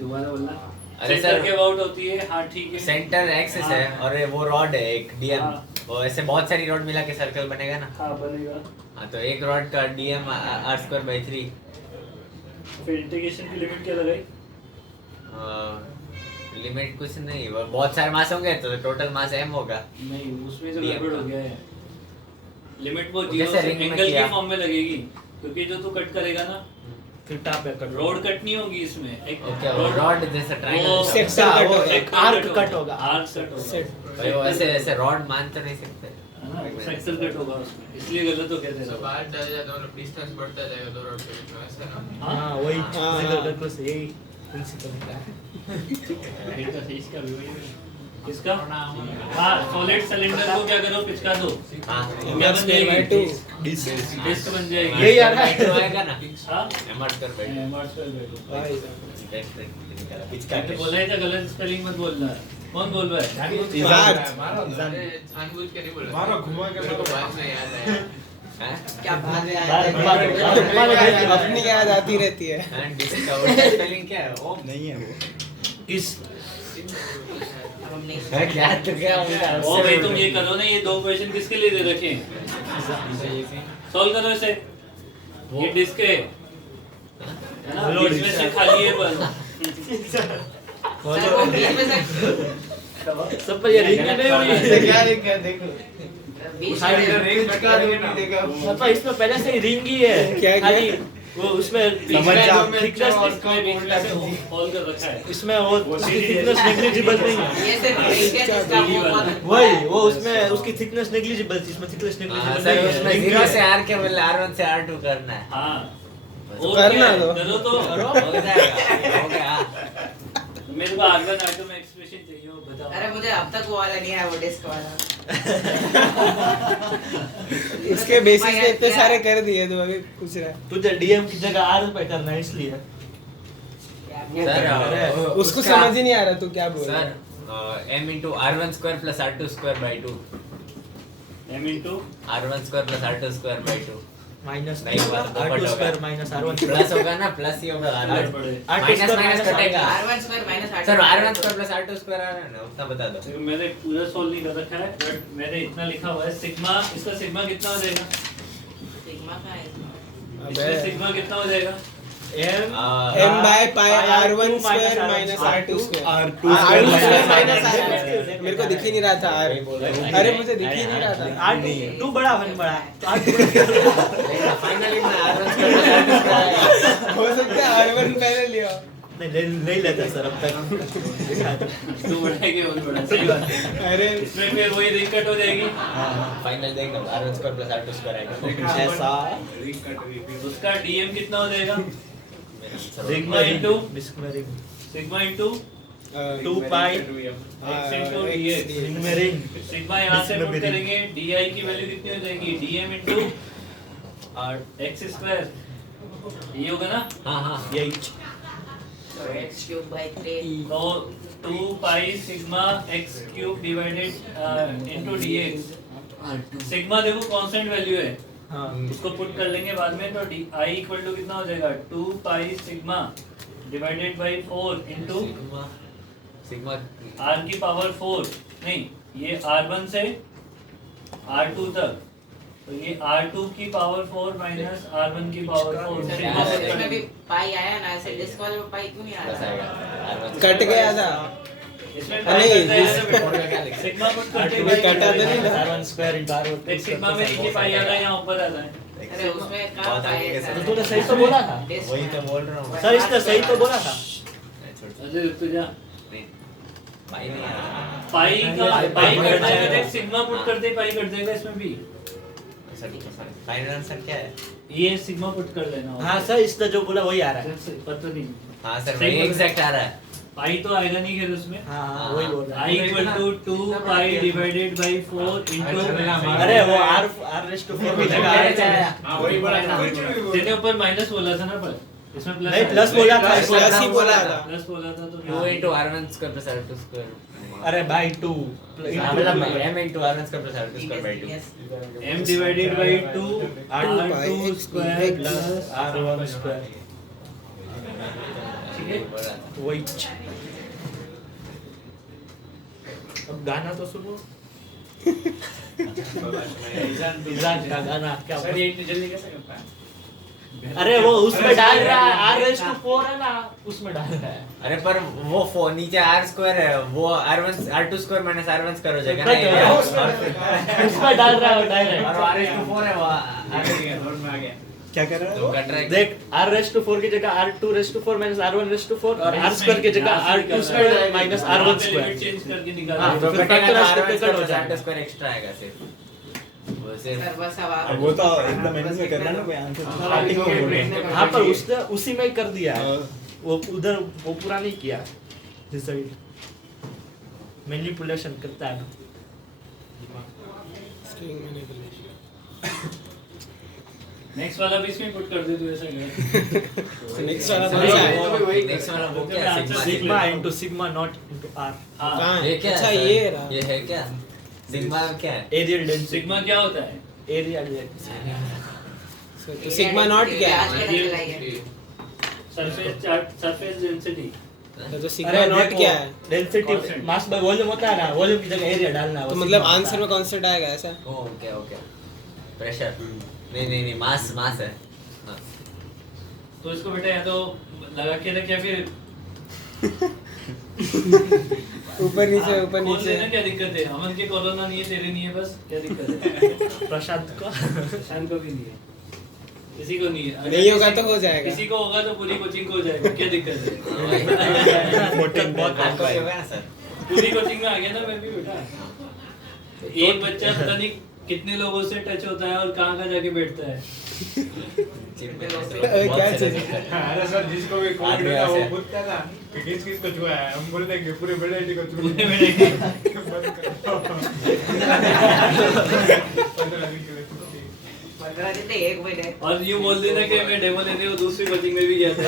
दोबारा बोलना अरे सेंटर सर के अबाउट होती है हाँ ठीक है सेंटर एक्सिस है और वो रॉड है एक डीएम हाँ। वो ऐसे बहुत सारी रॉड मिला के सर्कल बनेगा ना हाँ बनेगा हाँ तो एक रॉड का डीएम आर स्क्वायर बाई 3 फिर इंटीग्रेशन की लिमिट क्या लगाई लिमिट कुछ नहीं वो बहुत सारे मास होंगे तो टोटल मास m होगा नहीं उसमें जो DM गड़बड़ हो गया है लिमिट वो वो 0 जैसे से ring में एंगल किया। के फॉर्म में लगेगी क्योंकि जो तू कट करेगा ना फिर टाप पे कट रोड कट नहीं होगी इसमें एक ओके वो रॉड जैसा वो ट्रायंगल सेक्शन कट होगा एक आर्क कट होगा आर्क कट होगा सेट भाई वो ऐसे ऐसे रॉड मान तो नहीं सकते है ना सेक्शन कट होगा उसमें इसलिए गलत हो कहते हैं बाहर चले जाए तो डिस्टेंस बढ़ता जाएगा दो रोड के बीच में ऐसा ना हाँ वही हाँ, physical हाँ। calculus यही प्रिंसिपल है इसका हाँ सॉलिड सिलेंडर को क्या करो पिचका दो हाँ क्या बन स्क्वायर बाई जाएगी 2 डिस्क बन जाएगी यही आ रहा है। तो आएगा ना हाँ m r square by mr square by 2 भाई 2 पिचका तो बोला ही था गलत स्पेलिंग मत बोलना कौन बोल रहा है जानबूझ के नहीं बोला मारो घुमा के मेरे को बाद में याद आया क्या बात बात- अपनी याद आती रहती है डिस्क का उल्टा स्पेलिंग क्या है ओम नहीं है वो इस है क्या तो क्या उल्टा ओ भाई तुम ये करो ना ये दो क्वेश्चन किसके लिए दे रखे हैं सॉल्व करो इसे ये डिस्क है ना, बीच में से खाली है बस। सर वो बीच में से सब पर ये रिंग नहीं हुई है। क्या है क्या देखो बीच खाली में रिंग कुछ का नहीं देखा पापा इसमें पहले से ही रिंग ही है क्या- खाली वो उसमें समझ जा, थिकनेस उसका बोलता है। होल कर रखा है इसमें वो उसकी थिकनेस नेग्लिजिबल नहीं है। ये सिर्फ रिंग है जिसका वो बहुत वही वो उसमें उसकी थिकनेस नेग्लिजिबल थी, इसमें थिकनेस नेग्लिजिबल सर नहीं उसमें है। 0 से R के बदले R1 से R2 करना है हाँ तो और करना क्या है? दो। करो तो हो जाएगा हो गया मेरे को आर्गन आइटम में एक्सप्रेशन चाहिए वो बताओ। अरे मुझे अब तक वो वाला नहीं आया, वो डिस्क वाला। इसके बेसिस पे इतने सारे कर दिए तो अभी पूछ रहा है। तुझे डीएम की जगह आर पे करना है इसलिए। सर उसको समझ ही नहीं आ रहा तू क्या बोल रहा है। Sir m into r1 square plus r2 square by 2 m into r1 square plus r2 square by 2 minus नहीं हुआ तो r2 होगा। स्क्वायर माइनस r1 प्लस होगा ना प्लस ही होगा R1 माइनस माइनस कटेगा R1 square minus R2 sir r1 square plus r2 square आ रहा है ना उतना बता दो देखो मैंने पूरा सॉल्व नहीं कर रखा है बट मैंने इतना लिखा हुआ है सिग्मा। इसका सिग्मा कितना हो जाएगा? सिग्मा का है। इसमें सिग्मा कितना हो जाएगा? m by pi r1 square minus r2 square r2 square minus r1 मेरे को दिख ही नहीं रहा था r अरे मुझे दिख ही नहीं रहा था r2 बड़ा 1 बड़ा फाइनली मैं r1 square plus r2 square आएगा हो सकता है r1 पहले लिया नहीं लेता सर अब तक 2 बड़ा है कि 1 बड़ा सही बात है। अरे इसमें फिर वही रिंग कट हो जाएगी। फाइनल देख लो r1 square plus r2 square आएगा ऐसा उसका डीएम कितना हो जाएगा? सिग्मा इनटू सिग्मा इनटू 2 पाई x इनटू dx रिंग में रिंग। सिग्मा यहां से पुट करेंगे di की वैल्यू कितनी हो जाएगी? dm इनटू x स्क्वायर ये होगा ना। हां हां यही तो x cube by 3 तो 2 pi sigma x cube divided into dx। Sigma देखो कांस्टेंट वैल्यू है उसको पुट कर लेंगे बाद में तो i इक्वल टू कितना हो जाएगा? 2 pi sigma divided by 4 into sigma r की पावर 4 नहीं ये r1 से r2 तक तो ये r2 की पावर 4 माइनस r1 की पावर 4 सिग्मा पुट कर इसमें भी लेंगे। पाई आया ना, ऐसे डिस्क वाले में पाई क्यों नहीं आ प्लस रहा? आएगा r1 कट गया था इसमें नहीं, सिग्मा पुट करते ये कटा तो नहीं था। r1 square into r1 sigma में नीचे पाई आ रहा है यहाँ ऊपर आ रहा है। अरे उसमें कहाँ पाई है सर? तो तूने सही तो बोला था। डिस्क वही तो में। बोल रहा हूं सर इसने सही तो बोला था। छोड़ अरे रुक जा भाई नहीं आ रहा पाई का पाई कट जाएगा देख सिग्मा पुट करते पाई कट जाएगा इसमें भी। सर फाइनल आंसर क्या है ये सिग्मा पुट कर लेना। हाँ सर इसने जो बोला वही आ रहा है। पता नहीं हां सर सही वही बोल- एग्जैक्ट आ रहा है पाई तो आएगा नहीं फिर उसमें। हाँ हाँ वही बोल रहा I equal to 2 pi divided by 4 into है। अरे वो r रेस्ट टू 4 की जगह आ जाएगा। हां वही बोला ना तेरे ऊपर माइनस बोला था ना पर इसमें प्लस नहीं प्लस बोला था इसमें। प्लस ही बोला था। प्लस बोला था तो 2 into r1 square plus r2 square अरे भाई 2 मतलब m into r1 square plus r2 square by 2 Yes. m divided by 2 r2 r2 square plus r1 square ठीक है। वही। अब गाना तो सुनो। इजान का गाना क्या सर ये इतनी जल्दी कैसे कर पाया? अरे वो उसमें डाल रहा है r रेस्ट टू 4 है ना उसमें डाल रहा है। अरे पर वो नीचे r स्क्वायर है वो r1 r2 square minus r1 square हो जाएगा ना ये उसमें डाल रहा है वो डायरेक्ट। और r4 है वो और में आ गया। क्या कर रहा है तुम कट रहे देख r रेस्ट टू 4 की जगह r2 raised to 4 minus r1 raised to 4 और r स्क्वायर की जगह r2 square minus r1 square. Change करके हाँ, निकाल तो तो फिर कटेगा factor r1 कट हो स्क्वायर जाएगा। स्क्वायर एक्स्ट्रा आएगा सिर्फ वो सिर्फ सर बस अब आप वो तो एकदम एंड में करना ना कोई आंसर हाँ पर उसने उसी में ही कर दिया है। वो उधर वो पूरा नहीं किया रिजल्ट मैनिपुलेशन करता है। नेक्स्ट वाला भी इसमें पुट कर दे तू ऐसा कर। नेक्स्ट वाला कौन सा है? नेक्स्ट वाला वो क्या है answer sigma sigma into sigma not into r हाँ कहाँ ये है? क्या अच्छा है सर? ये रहा। ये है क्या सिग्मा क्या है एरियल डेंसिटी सिग्मा क्या होता है? एरिया तो सिग्मा नॉट क्या आज है? का चला गया। Surface chart surface density. तो सिग्मा नॉट क्या है? Density Constant. Mass by volume होता है ना वॉल्यूम की जगह एरिया डालना है। तो मतलब आंसर में कांस्टेंट आएगा ऐसा? ओके ओके प्रेशर नहीं मास है हाँ। तो इसको बेटा या तो लगा के रख या फिर ऊपर नीचे ऊपर खोल नीचे लेना, क्या दिक्कत है? अमन के कोरोना नहीं है, तेरे नहीं है, बस क्या दिक्कत है? प्रशांत को शान को भी नहीं है, किसी को नहीं है। अगर नहीं होगा किसी- तो हो जाएगा। किसी को होगा तो पूरी कोचिंग को हो जाएगा, क्या दिक्कत है? आपको भी होगा ना सर? पूरी कोचिंग में आ गया ना मैं भी बेटा। एक बच्चा पता नहीं कितने लोगों से टच होता है और कहाँ जाके बैठता है। क्या चीज अरे सर जिसको भी कोविड आदमी हुआ वो ऐसे। पूछता था कि किस किस को छुआ है, हम बोल देंगे पूरे बेड़े को छुआ पूरे बेड़े को। बंद करो 15 दिन के लिए छुट्टी। 15 दिन तो 1 महीने। और यूँ बोल देना कि मैं डेमो लेने वो दूसरी कोचिंग में भी गया था।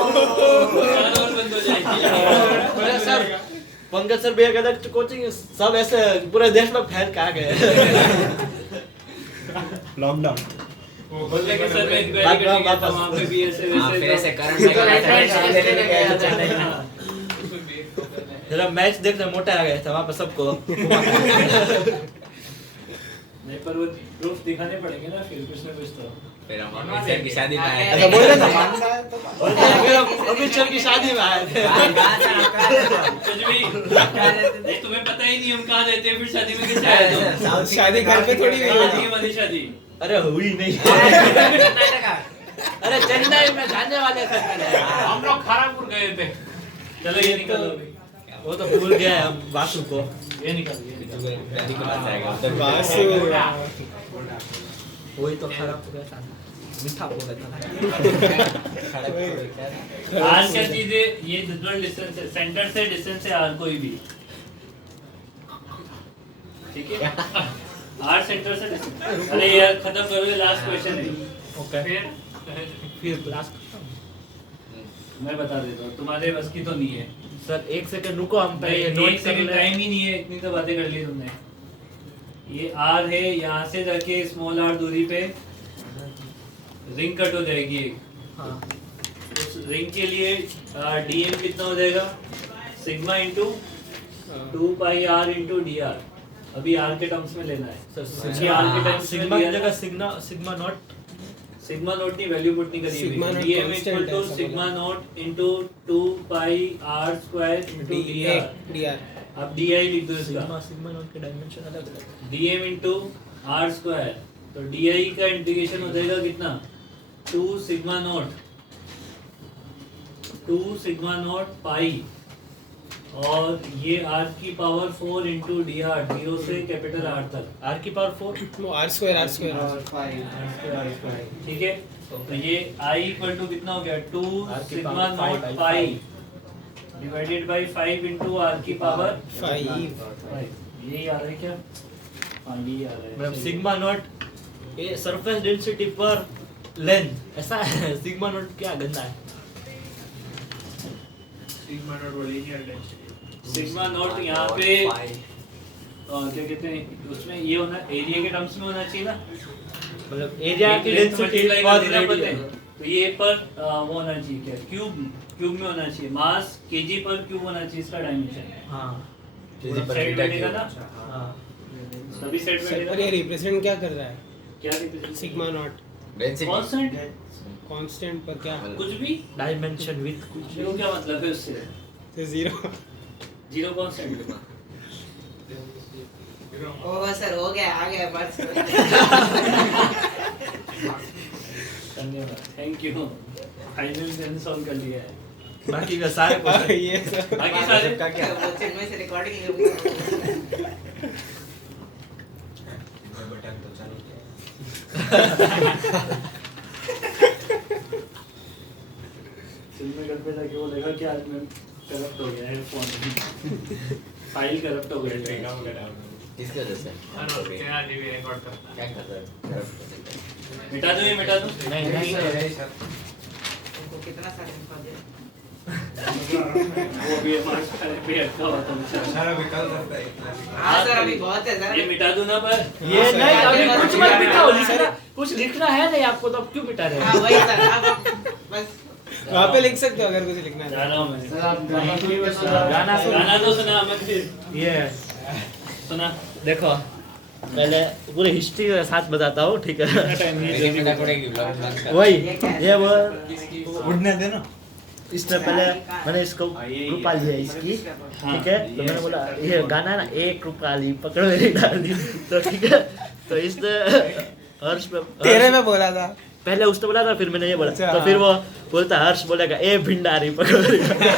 और बंद हो जाएगी। अरे सर पंकज सर भैया कहता है कोचिंग सब ऐसे पूरे देश में फैल के आ गए। लॉकडाउन वो बोलते कि सर मैं इंक्वायरी बात- करने गया था बात- वहाँ पे भी ऐसे हाँ, फिर वैसे ऐसे करंट में गया था, एडमिशन लेने गया था चेन्नई में। जरा मैच देखने मोटा आ गया था वहाँ पे सबको। नहीं, पर वो प्रूफ दिखाने पड़ेंगे ना फिर कुछ ना कुछ तो। फिर हम अमित सर की शादी में आए आगे थे। बोल रहे थे अमित सर की शादी में आए थे। कहाँ से आप कहाँ रहते हो? कुछ भी नहीं, तुम्हें पता ही नहीं हम कहाँ रहते हैं, फिर शादी में कैसे आए तुम? साउथ की शादी घर पे थोड़ी हुई कहाँ होगी। थी हमारी शादी? अरे हुई नहीं। अरे चेन्नई में जाने वाले थे पहले। हम लोग खड़गपुर गए थे। चलो ये निकालो अभी। वो तो भूल गया है हम वासु को। ये निकालो, ये निकालो। नदी के पास आएगा उधर। वासु वही तो खराब हो गया था। मीठा हो गया था। आर क्या चीज है? ये जनरल डिस्टेंस है, सेंटर से डिस्टेंस है आर कोई भी, ठीक है? आर सेंटर से डिस्टेंस। अरे यार खत्म करो, ये लास्ट क्वेश्चन है। ओके फिर लास्ट मैं बता देता हूँ, तुम्हारे बस की तो नहीं है। सर एक सेकंड रुको, हम भाई पहले एक नोट कर सेकंड ले। टाइम ही नहीं है, इतनी तो बातें कर ली तुमने। ये आर है, यहाँ से जाके स्मॉल आर दूरी पे रिंग कट हो जाएगी एक। हाँ उस रिंग के लिए डीएम कितना हो जाएगा? Sigma into 2 pi R into D R. अभी आर के टर्म्स में लेना है सर क्योंकि आर के टर्म्स में सिग्मा दिया की था। जगह सिग्मा नॉट सिग्मा नोट की वैल्यू पुट नहीं करी सिग्मा हुई। Naught DM constant equal to है, ऐसा sigma naught into 2 pi R square into D R. DR अब डीआई लिख दो सिग्मा इसका। सिग्मा नॉट के डायमेंशन अलग अलग है। डीएम इंटू आर स्क्वायर, तो डीआई का इंटीग्रेशन हो जाएगा कितना? 2 सिग्मा नोट पाई, और ये आर की पावर 4 इंटू डी आर, 0 से कैपिटल आर तक। आर की पावर 4 आर स्क्वायर ठीक है, तो ये आई इक्वल टू कितना हो गया? 2 R की sigma power naught 5 pi divided by 5 into R की पावर 5 यही आ रहा है क्या? हाँ यही आ रहा है। मतलब सिग्मा नॉट ये सरफेस डेंसिटी पर लेंथ ऐसा है। सिग्मा नॉट क्या गंदा है। सिग्मा नॉट यहाँ पे क्या कहते हैं उसमें, ये होना एरिया के टर्म्स में होना चाहिए ना, मतलब एरिया की डेंसिटी मल्टीप्लाई पर कर देना पड़ता है। रेडियन। तो ये पर वो होना चाहिए क्या? क्यूब में होना चाहिए। मास केजी पर क्यूब होना चाहिए, इसका डायमेंशन। हाँ पूरा सेट बैठेगा ना, हाँ सभी सेट सर बैठेगा पर ये रिप्रेजेंट क्या कर रहा है? क्या representation? Sigma not density constant constant पर क्या? कुछ भी। डायमेंशन विद कुछ जीरो क्या मतलब है उससे? तो zero zero constant. Oh sir हो गया, आ गया बस। धन्यवाद, थैंक यू। फाइनल मैंने सॉल्व कर लिया है। बाकी का सारे क्वेश्चन ये सर बाकी सारे का क्या? वो चिन्मय से रिकॉर्डिंग बटन तो चालू किया। फिल्म में घर पे जाके वो देखा कि आज मैं करप्ट हो गया है, फोन फाइल करप्ट हो गया है। किसकी वजह से? क्या कर रहे हैं? मिटा दो, ये मिटा दो। नहीं नहीं उनको कितना सारा लिखवा दिया? वो भी हमारे सारे पे अटका हुआ था बेचारा। सारा भी कल करता है इतना। हाँ सर अभी बहुत है सर। ये मिटा दो ना पर। ये हाँ, नहीं सर, अभी आगे कुछ बढ़ मत रहा मिटाओ। है। लिखना कुछ लिखना है नहीं आपको, तो अब क्यों मिटा रहे हाँ हो? वही सर, आप बस वहाँ पे लिख सकते हो अगर कुछ लिखना है। जा रहा हूँ मैं। गाना सुन गाना तो सुना अमन फिर। ये सुना। देखो पहले पूरी हिस्ट्री के साथ बताता हूँ, ठीक है? लेकिन मैं पड़ेगी ब्लॉग बंद कर। वही ये वो उड़ने देना। इससे पहले मैंने इसको रूपाली है इसकी, ठीक है? तो मैंने बोला ये गाना है ना, एक रूपाली पकड़ो मेरी डाली, तो ठीक है? तो इसने हर्ष पे तेरे में बोला था। पहले उसने बोला था, फिर मैंने ये बोला, अच्छा। तो फिर वो बोलता हर्ष बोलेगा ए भिंडारी पकड़ो मेरी डाली।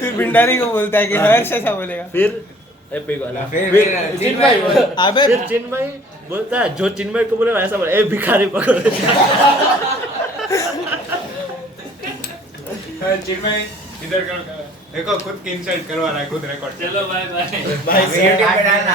फिर भिंडारी को बोलता है कि हर्ष ऐसा बोलेगा। फिर एपिक वाला, फिर चिन्मय अबे फिर चिन्मय बोलता है, जो चिन्मय को बोलेगा ऐसा बोले ए भिखारी पकड़ो मेरी डाली। चिन्मय इधर करो, देखो खुद की इंसल्ट करवा रहा है, खुद रिकॉर्ड। चलो बाय बाय। भाई यूट्यूब पे डालना।